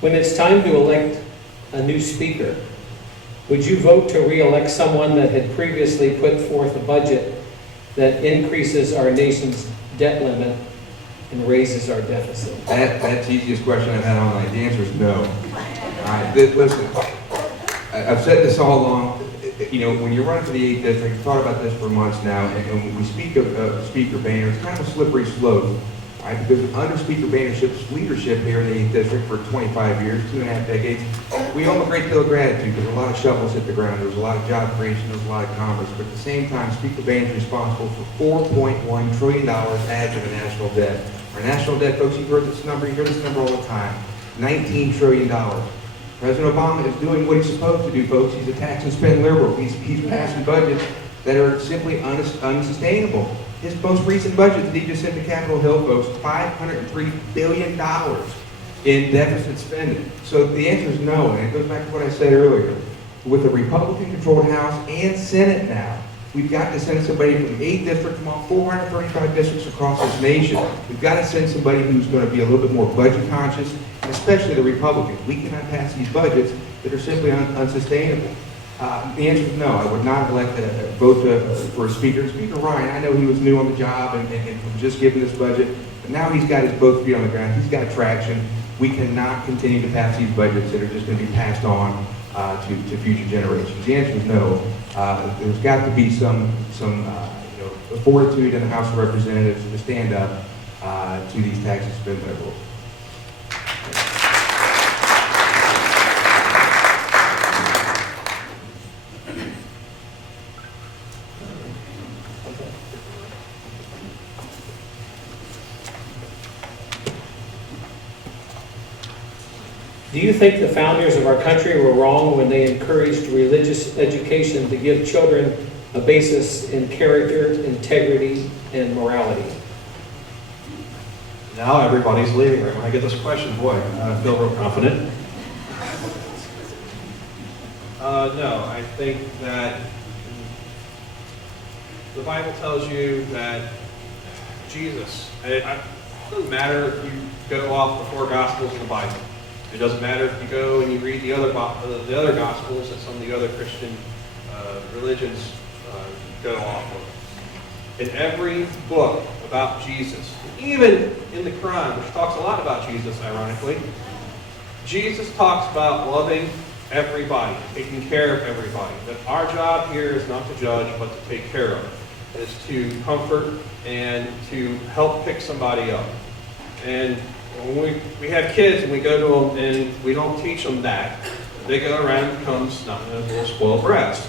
When it's time to elect a new speaker, would you vote to re-elect someone that had previously put forth a budget that increases our nation's debt limit and raises our deficit? That's the easiest question I've had all night. The answer is no. Listen, I've said this all along. you know, when you're running for the 8th district, I've thought about this for months now, and when we speak of Speaker Boehner, it's kind of a slippery slope, right? Because under Speaker Boehner's leadership here in the 8th district for 25 years, 2.5 decades, we owe him a great deal of gratitude. There were a lot of shovels hit the ground, there was a lot of job creation, there was a lot of commerce, but at the same time, Speaker Boehner is responsible for $4.1 trillion added to the national debt. Our national debt, folks, you've heard this number, you hear this number all the time, $19 trillion. President Obama is doing what he's supposed to do, folks. He's a tax and spend liberal. He's passing budgets that are simply unsustainable. His most recent budget that he just sent to Capitol Hill, folks, $503 billion in deficit spending. So the answer is no, and it goes back to what I said earlier. With a Republican-controlled House and Senate now, we've got to send somebody from the 8th district, from all 435 districts across this nation. We've got to send somebody who's going to be a little bit more budget conscious, and especially the Republicans. We cannot pass these budgets that are simply unsustainable. The answer is no. I would not elect vote for a speaker. Speaker Ryan, I know he was new on the job and was just given this budget, but now he's got his both feet on the ground. He's got traction. We cannot continue to pass these budgets that are just going to be passed on to future generations. The answer is no. There's got to be some fortitude in the House of Representatives to stand up to these tax and spend liberals. Do you think the founders of our country were wrong when they encouraged religious education to give children a basis in character, integrity, and morality? Now everybody's leaving right when I get this question. Boy, I feel real confident. No, I think that the Bible tells you that Jesus, it doesn't matter if you go off the 4 Gospels of the Bible. It doesn't matter if you go and you read the other Gospels that some of the other Christian religions go off of. In every book about Jesus, even in the Quran, which talks a lot about Jesus, ironically, Jesus talks about loving everybody, taking care of everybody. That our job here is not to judge, but to take care of. It is to comfort and to help pick somebody up. And when we have kids and we go to them and we don't teach them that, they go around and become a little spoiled brats.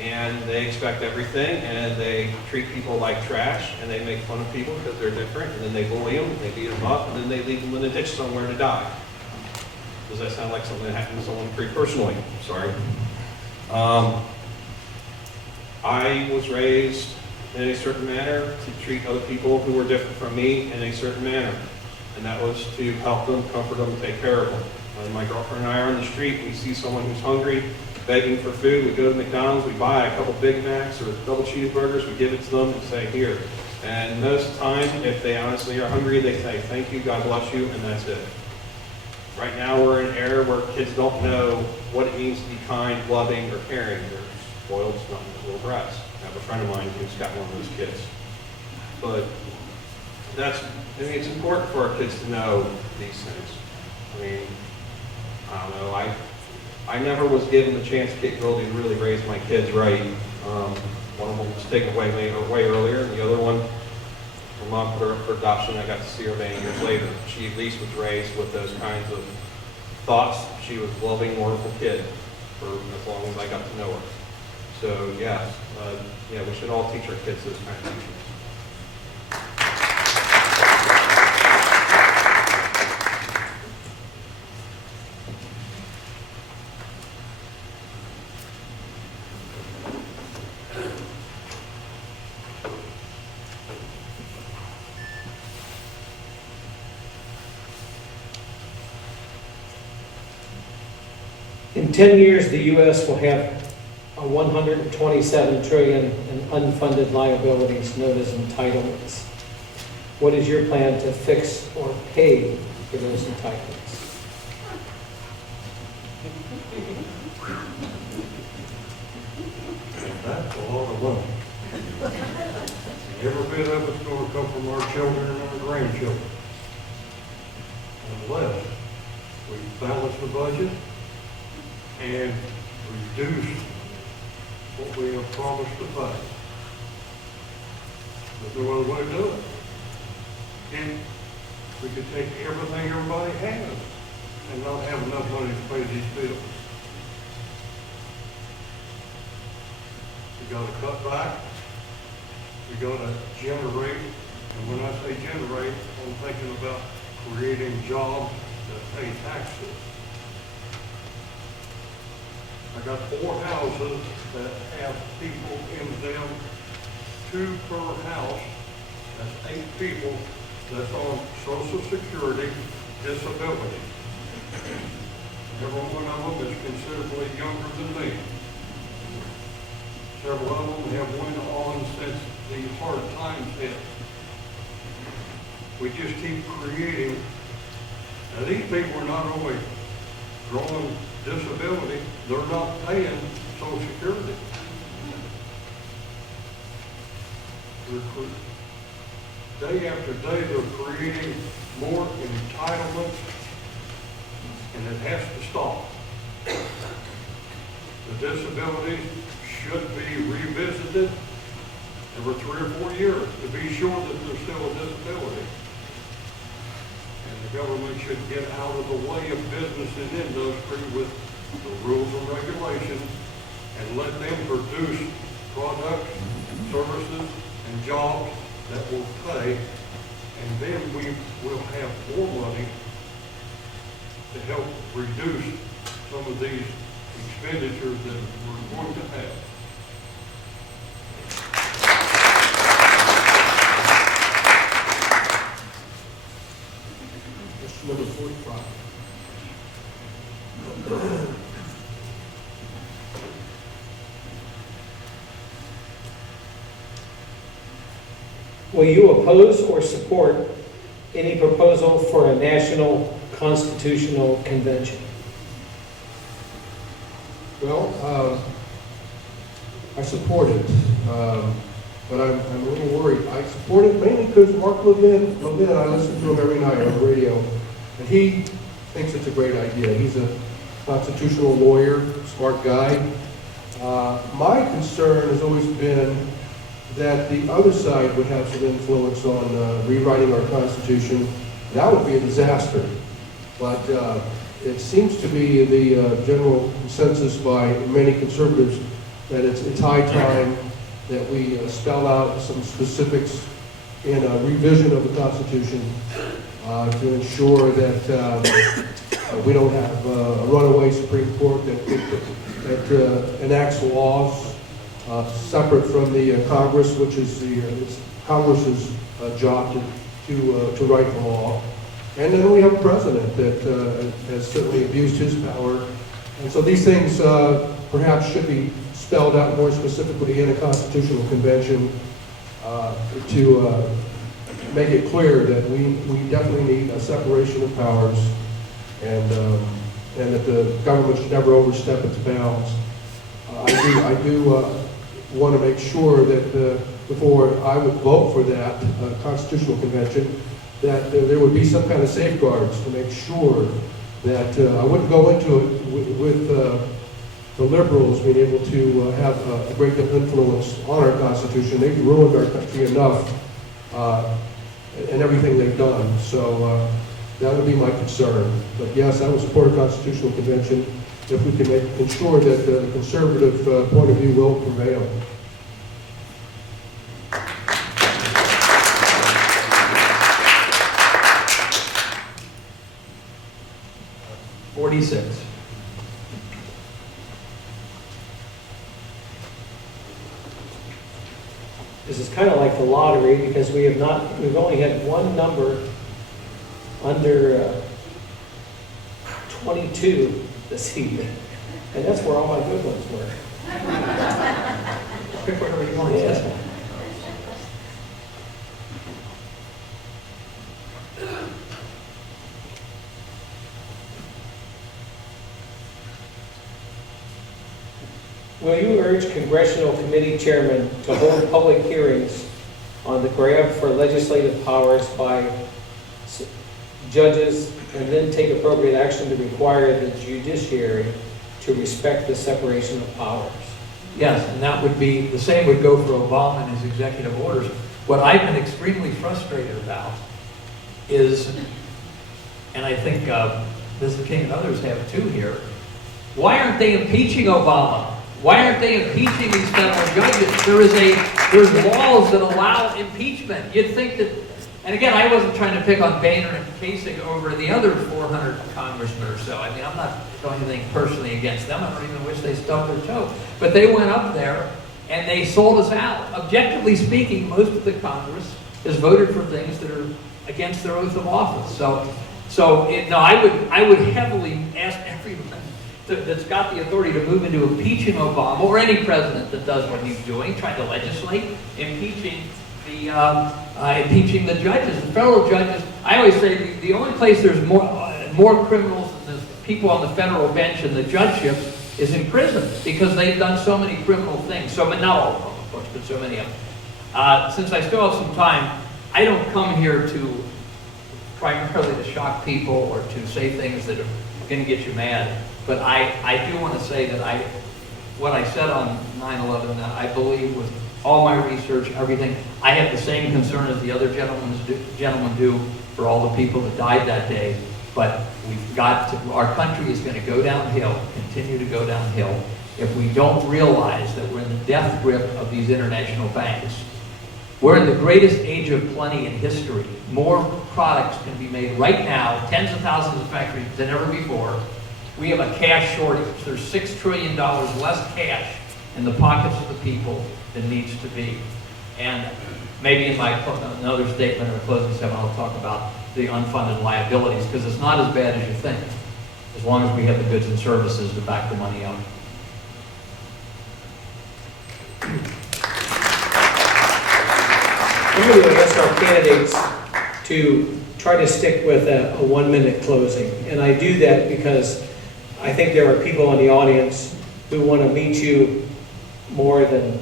And they expect everything, and they treat people like trash, and they make fun of people because they're different, and then they bully them, and they beat them up, and then they leave them in a ditch somewhere to die. Does that sound like something that happened to someone pretty personally? Sorry. I was raised in a certain manner to treat other people who were different from me in a certain manner. And that was to help them, comfort them, take care of them. When my girlfriend and I are on the street, we see someone who's hungry, begging for food, we go to McDonald's, we buy a couple Big Macs or double cheeseburgers, we give it to them and say, here. And most of the time, if they honestly are hungry, they say, thank you, God bless you, and that's it. Right now, we're in an era where kids don't know what it means to be kind, loving, or caring. They're spoiled, snuffing little brats. I have a friend of mine who's got one of those kids. But it's important for our kids to know these things. I mean, I don't know, I never was given the chance to really raise my kids right. One of them was taken away way earlier, and the other one, her mom put her up for adoption. I got to see her many years later. She at least was raised with those kinds of thoughts. She was a loving, wonderful kid for as long as I got to know her. So yes, we should all teach our kids those kinds of things. In 10 years, the U.S. will have a $127 trillion in unfunded liabilities known as entitlements. What is your plan to fix or pay for those entitlements? That's a lot of money. Every bit of it's going to come from our children and our grandchildren. Unless we balance the budget and reduce what we have promised to pay. There's no other way to do it. And we could take everything everybody has and not have enough money to pay these bills. We gotta cut back, we gotta generate, and when I say generate, I'm thinking about creating jobs that pay taxes. I got 4 houses that have people in them, 2 per house, that's 8 people that's on Social Security disability. Every one of them is considerably younger than me. Several of them have went on since the hard times hit. We just keep creating. Now these people are not only growing disability, they're not paying Social Security. Day after day, they're creating more entitlements, and it has to stop. The disabilities should be revisited every 3 or 4 years to be sure that there's still a disability. And the government should get out of the way of business and industry with the rules and regulations and let them produce products, services, and jobs that will pay, and then we will have more money to help reduce some of these expenditures that we're going to have. Question number 45. Will you oppose or support any proposal for a national constitutional convention? Well, I support it, but I'm a little worried. I support it mainly because Mark Levin, I listen to him every night on the radio, and he thinks it's a great idea. He's a constitutional lawyer, smart guy. My concern has always been that the other side would have some influence on rewriting our Constitution. That would be a disaster. But it seems to be the general consensus by many conservatives that it's high time that we spell out some specifics in a revision of the Constitution to ensure that we don't have a runaway Supreme Court that enacts laws separate from the Congress, which is it's Congress's job to write the law. And then we have a president that has certainly abused his power. And so these things perhaps should be spelled out more specifically in a constitutional convention to make it clear that we definitely need a separation of powers and that the government should never overstep its bounds. I do want to make sure that before I would vote for that constitutional convention, that there would be some kind of safeguards to make sure that I wouldn't go into it with the liberals being able to have a great deal of influence on our Constitution. They've ruined our country enough and everything they've done. So that would be my concern. But yes, I would support a constitutional convention if we can ensure that the conservative point of view will prevail. This is kind of like the lottery because we've only had one number under 22 this evening, and that's where all my good ones were. Pick whatever you want. Yeah. Will you urge congressional committee chairmen to hold public hearings on the grab for legislative powers by judges and then take appropriate action to require the judiciary to respect the separation of powers? Yes, and that would be, the same would go for Obama and his executive orders. What I've been extremely frustrated about is, and I think Mr. King and others have too here, why aren't they impeaching Obama? Why aren't they impeaching these federal judges? There's laws that allow impeachment. You'd think that, and again, I wasn't trying to pick on Boehner and Kasich over the other 400 congressmen or so. I mean, I'm not doing anything personally against them. I don't even wish they stubbed their toe. But they went up there and they sold us out. Objectively speaking, most of the Congress has voted for things that are against their oath of office. No, I would heavily ask everyone that's got the authority to move into impeaching Obama, or any president that does what he's doing, trying to legislate, impeaching the judges, the federal judges. I always say the only place there's more criminals than the people on the federal bench and the judgeship is in prison, because they've done so many criminal things. So, not all of them, of course, but so many of them. Since I still have some time, I don't come here to primarily to shock people or to say things that are going to get you mad. But I do want to say that what I said on 9/11, I believe with all my research, everything, I have the same concern as the other gentlemen do for all the people that died that day. But our country is going to go downhill, continue to go downhill, if we don't realize that we're in the death grip of these international banks. We're in the greatest age of plenty in history. More products can be made right now, tens of thousands of factories than ever before. We have a cash shortage. There's $6 trillion less cash in the pockets of the people than needs to be. And maybe in another statement or closing statement, I'll talk about the unfunded liabilities, because it's not as bad as you think, as long as we have the goods and services to back the money up. I'm going to ask our candidates to try to stick with a 1-minute closing. And I do that because I think there are people in the audience who want to meet you more than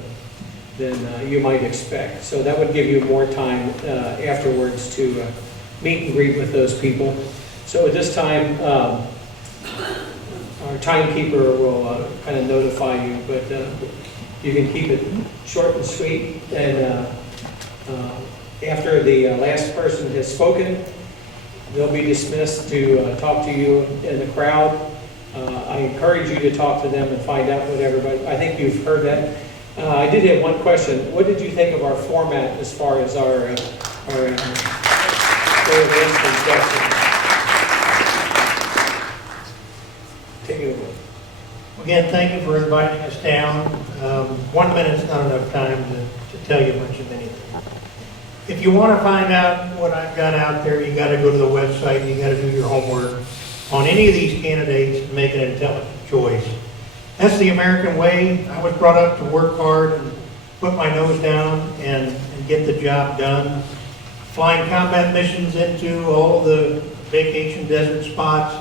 you might expect. So that would give you more time afterwards to meet and greet with those people. So at this time, our timekeeper will kind of notify you, but you can keep it short and sweet. And after the last person has spoken, they'll be dismissed to talk to you in the crowd. I encourage you to talk to them and find out what everybody, I think you've heard that. I did have one question. What did you think of our format as far as our take it away. Again, thank you for inviting us down. 1 minute's not enough time to tell you much of anything. If you want to find out what I've got out there, you got to go to the website, you got to do your homework on any of these candidates and make an intelligent choice. That's the American way. I was brought up to work hard and put my nose down and get the job done. Flying combat missions into all the vacation desert spots.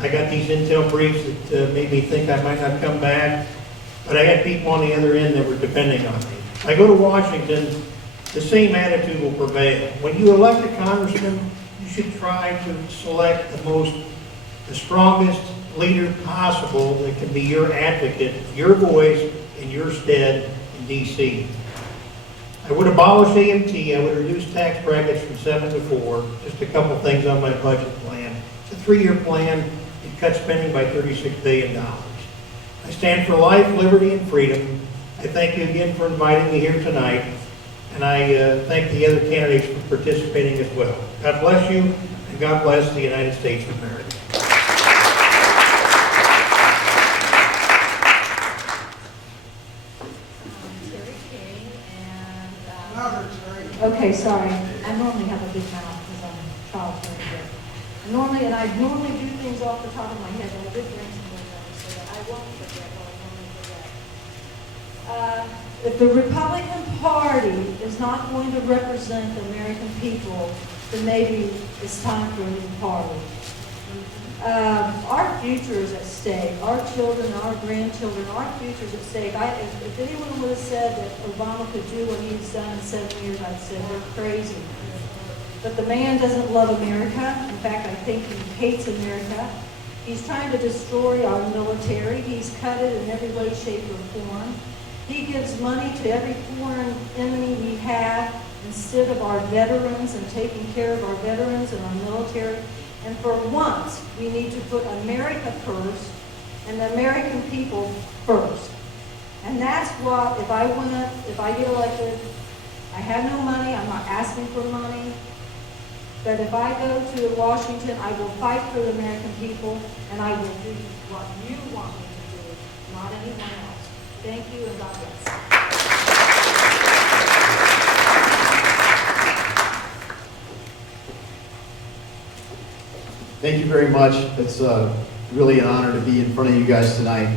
I got these intel briefs that made me think I might not come back, but I had people on the other end that were depending on me. I go to Washington, the same attitude will prevail. When you elect a congressman, you should try to select the strongest leader possible that can be your advocate, your voice in your stead in D.C. I would abolish AMT. I would reduce tax brackets from 7 to 4. Just a couple things on my budget plan. It's a 3-year plan. It cuts spending by $36 billion. I stand for life, liberty, and freedom. I thank you again for inviting me here tonight, and I thank the other candidates for participating as well. God bless you, and God bless the United States of America. Okay, sorry. I normally have a big mouth because I'm a child here. I normally do things off the top of my head, but I did bring some notes so that I won't forget what I normally forget. If the Republican Party is not going to represent the American people, then maybe it's time for a new party. Our future is at stake. Our children, our grandchildren, our future is at stake. If anyone would have said that Obama could do what he's done in 7 years, I'd say they're crazy. But the man doesn't love America. In fact, I think he hates America. He's trying to destroy our military. He's cut it in every way, shape, or form. He gives money to every foreign enemy we have instead of our veterans and taking care of our veterans and our military. And for once, we need to put America first and the American people first. And that's what, if I get elected, I have no money, I'm not asking for money, but if I go to Washington, I will fight for the American people, and I will do what you want me to do, not anyone else. Thank you, and God bless. Thank you very much. It's really an honor to be in front of you guys tonight.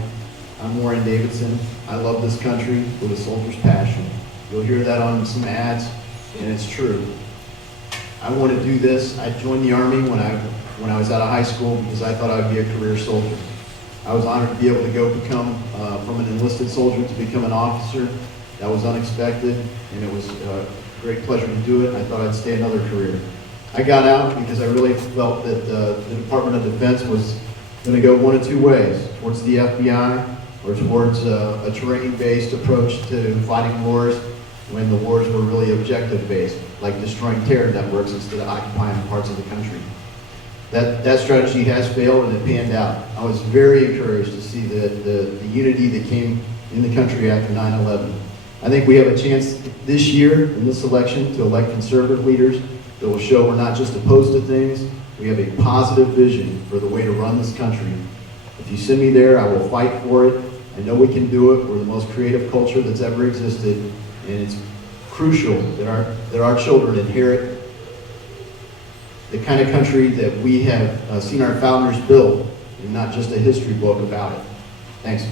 I'm Warren Davidson. I love this country with a soldier's passion. You'll hear that on some ads, and it's true. I want to do this. I joined the Army when I was out of high school because I thought I'd be a career soldier. I was honored to be able to go become, from an enlisted soldier to become an officer. That was unexpected, and it was a great pleasure to do it. I thought I'd stay another career. I got out because I really felt that the Department of Defense was going to go one of two ways, towards the FBI or towards a terrain-based approach to fighting wars when the wars were really objective-based, like destroying terror networks instead of occupying parts of the country. That strategy has failed and it panned out. I was very encouraged to see the unity that came in the country after 9/11. I think we have a chance this year in this election to elect conservative leaders that will show we're not just opposed to things, we have a positive vision for the way to run this country. If you send me there, I will fight for it. I know we can do it. We're the most creative culture that's ever existed, and it's crucial that our children inherit the kind of country that we have seen our founders build, and not just a history book about it. Thanks.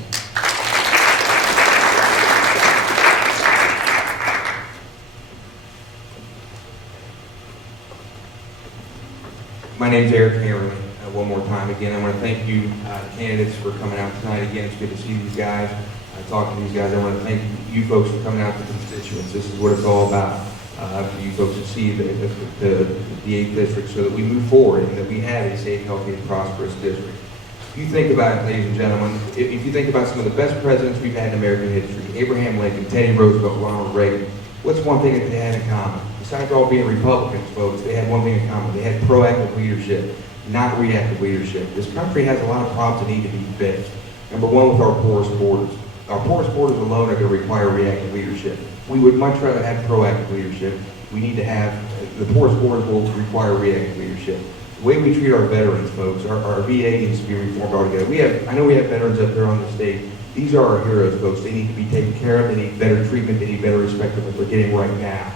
My name's Eric Hammerly. One more time again, I want to thank you candidates for coming out tonight. Again, it's good to see these guys, talk to these guys. I want to thank you folks for coming out to constituents. This is what it's all about. For you folks to see the 8th district so that we move forward and that we have a safe, healthy, and prosperous district. If you think about it, ladies and gentlemen, if you think about some of the best presidents we've had in American history, Abraham Lincoln, Teddy Roosevelt, Ronald Reagan, what's one thing that they had in common? Besides all being Republicans, folks, they had one thing in common. They had proactive leadership, not reactive leadership. This country has a lot of problems that need to be fixed. Number one, with our porous borders. Our porous borders alone are going to require reactive leadership. We would much rather have proactive leadership. We need to have, the porous borders will require reactive leadership. The way we treat our veterans, folks, our VA needs to be reformed altogether. I know we have veterans up there on the stage. These are our heroes, folks. They need to be taken care of. They need better treatment. They need better respect than what we're getting right now.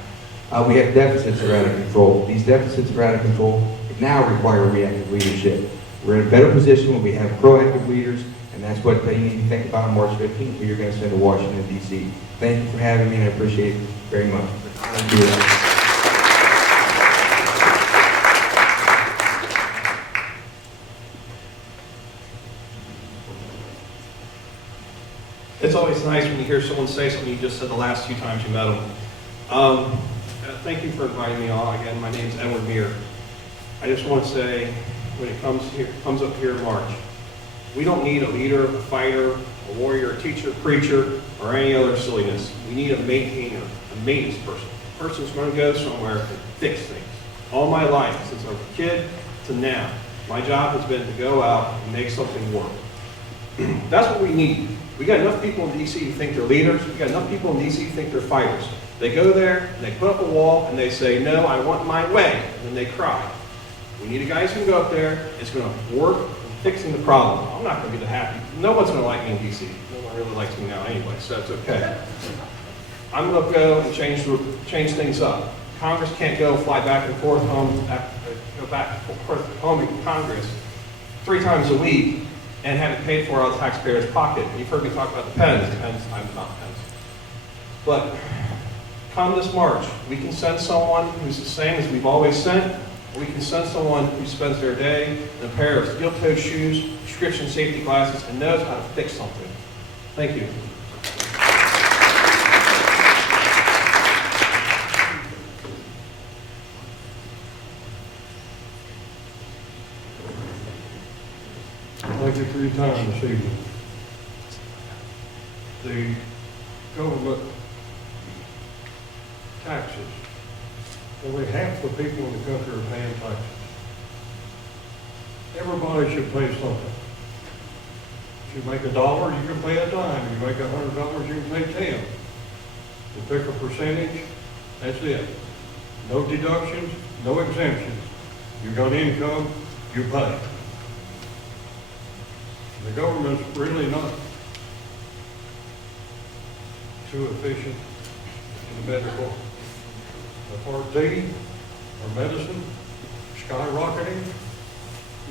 We have deficits that are out of control. These deficits are out of control. Now require reactive leadership. We're in a better position when we have proactive leaders, and that's what you need to think about on March 15th, who you're going to send to Washington, D.C. Thank you for having me, and I appreciate it very much. Thank you. It's always nice when you hear someone say something you just said the last few times you met them. Thank you for inviting me on. Again, my name's Edward Muir. I just want to say, when it comes up here in March, we don't need a leader, a fighter, a warrior, a teacher, preacher, or any other silliness. We need a maintainer, a maintenance person, a person who's going to go somewhere and fix things. All my life, since I was a kid to now, my job has been to go out and make something work. That's what we need. We got enough people in D.C. who think they're leaders. We got enough people in D.C. who think they're fighters. They go there, and they put up a wall, and they say, no, I want my way, and then they cry. We need a guy who's going to go up there, it's going to work on fixing the problem. I'm not going to be the happy. No one's going to like me in D.C. No one really likes me now anyway, so that's okay. I'm going to go and change things up. Congress can't go fly back and forth home, go back and forth home in Congress 3 times a week and have it paid for out of the taxpayer's pocket. You've heard me talk about the pens. I'm not pens. But come this March, we can send someone who's the same as we've always sent. We can send someone who spends their day in a pair of steel-toed shoes, prescription safety glasses, and knows how to fix something. Thank you. Thank you for your time this evening. The government taxes. Only half the people in the country are paying taxes. Everybody should pay something. If you make $1, you can pay a dime. You make $100, you can pay 10. You pick a percentage, that's it. No deductions, no exemptions. You got income, you pay. The government's really not too efficient in the medical. The Part D, or medicine, skyrocketing.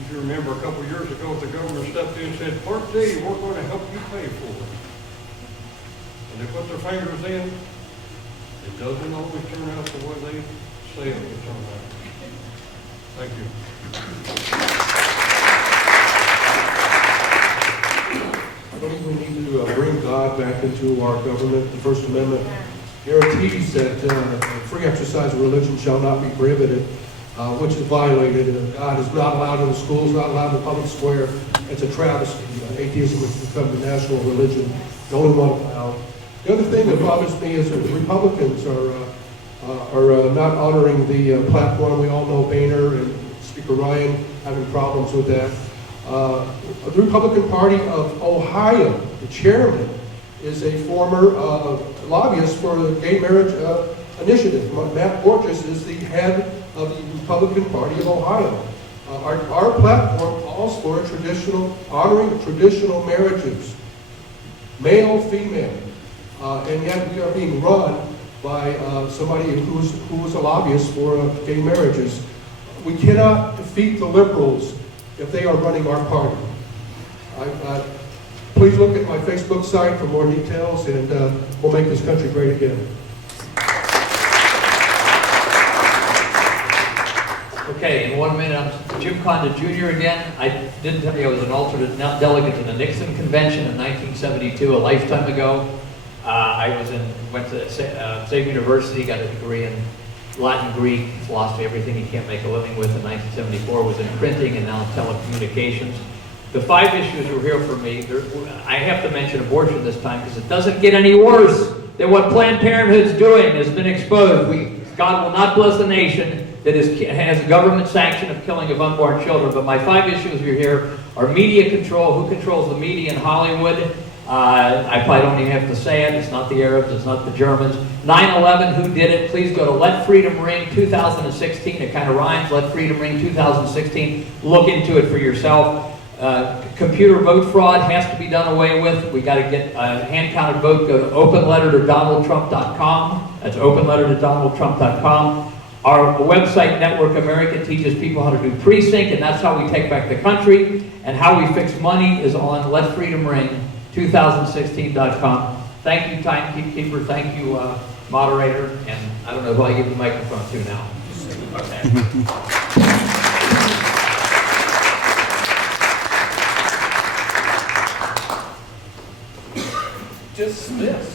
If you remember a couple of years ago, the government stepped in and said, Part D, we're going to help you pay for it. And they put their fingers in. It doesn't always turn out the way they say it will turn out. Thank you. I don't even need to bring God back into our government. The First Amendment guarantees that free exercise of religion shall not be prohibited, which is violated. God is not allowed in the schools, not allowed in the public square. It's a travesty. Atheism has become the national religion, the only one allowed. The other thing that bothers me is that the Republicans are not honoring the platform. We all know Boehner and Speaker Ryan having problems with that. The Republican Party of Ohio, the chairman, is a former lobbyist for the gay marriage initiative. Matt Borges is the head of the Republican Party of Ohio. Our platform calls for honoring traditional marriages, male, female, and yet we are being run by somebody who is a lobbyist for gay marriages. We cannot defeat the liberals if they are running our party. Please look at my Facebook site for more details, and we'll make this country great again. Okay, in 1 minute, I'm Jim Condon Jr. again. I didn't tell you I was an alternate delegate to the Nixon Convention in 1972, a lifetime ago. I went to Save University, got a degree in Latin, Greek, philosophy, everything you can't make a living with. In 1974 was in printing and now telecommunications. The 5 issues you'll hear from me, I have to mention abortion this time because it doesn't get any worse than what Planned Parenthood's doing has been exposed. God will not bless a nation that has a government sanction of killing of unborn children. But my 5 issues you hear are media control, who controls the media in Hollywood. I probably don't even have to say it. It's not the Arabs, it's not the Germans. 9/11, who did it? Please go to Let Freedom Ring 2016. It kind of rhymes. Let Freedom Ring 2016. Look into it for yourself. Computer vote fraud has to be done away with. We got to get a hand-counted vote. Go to openlettertodonaldtrump.com. That's openlettertodonaldtrump.com. Our website, Network America, teaches people how to do precinct, and that's how we take back the country. And how we fix money is on letfreedomring2016.com. Thank you, timekeeper. Thank you, moderator. And I don't know who I give the microphone to now. Okay. Dismiss.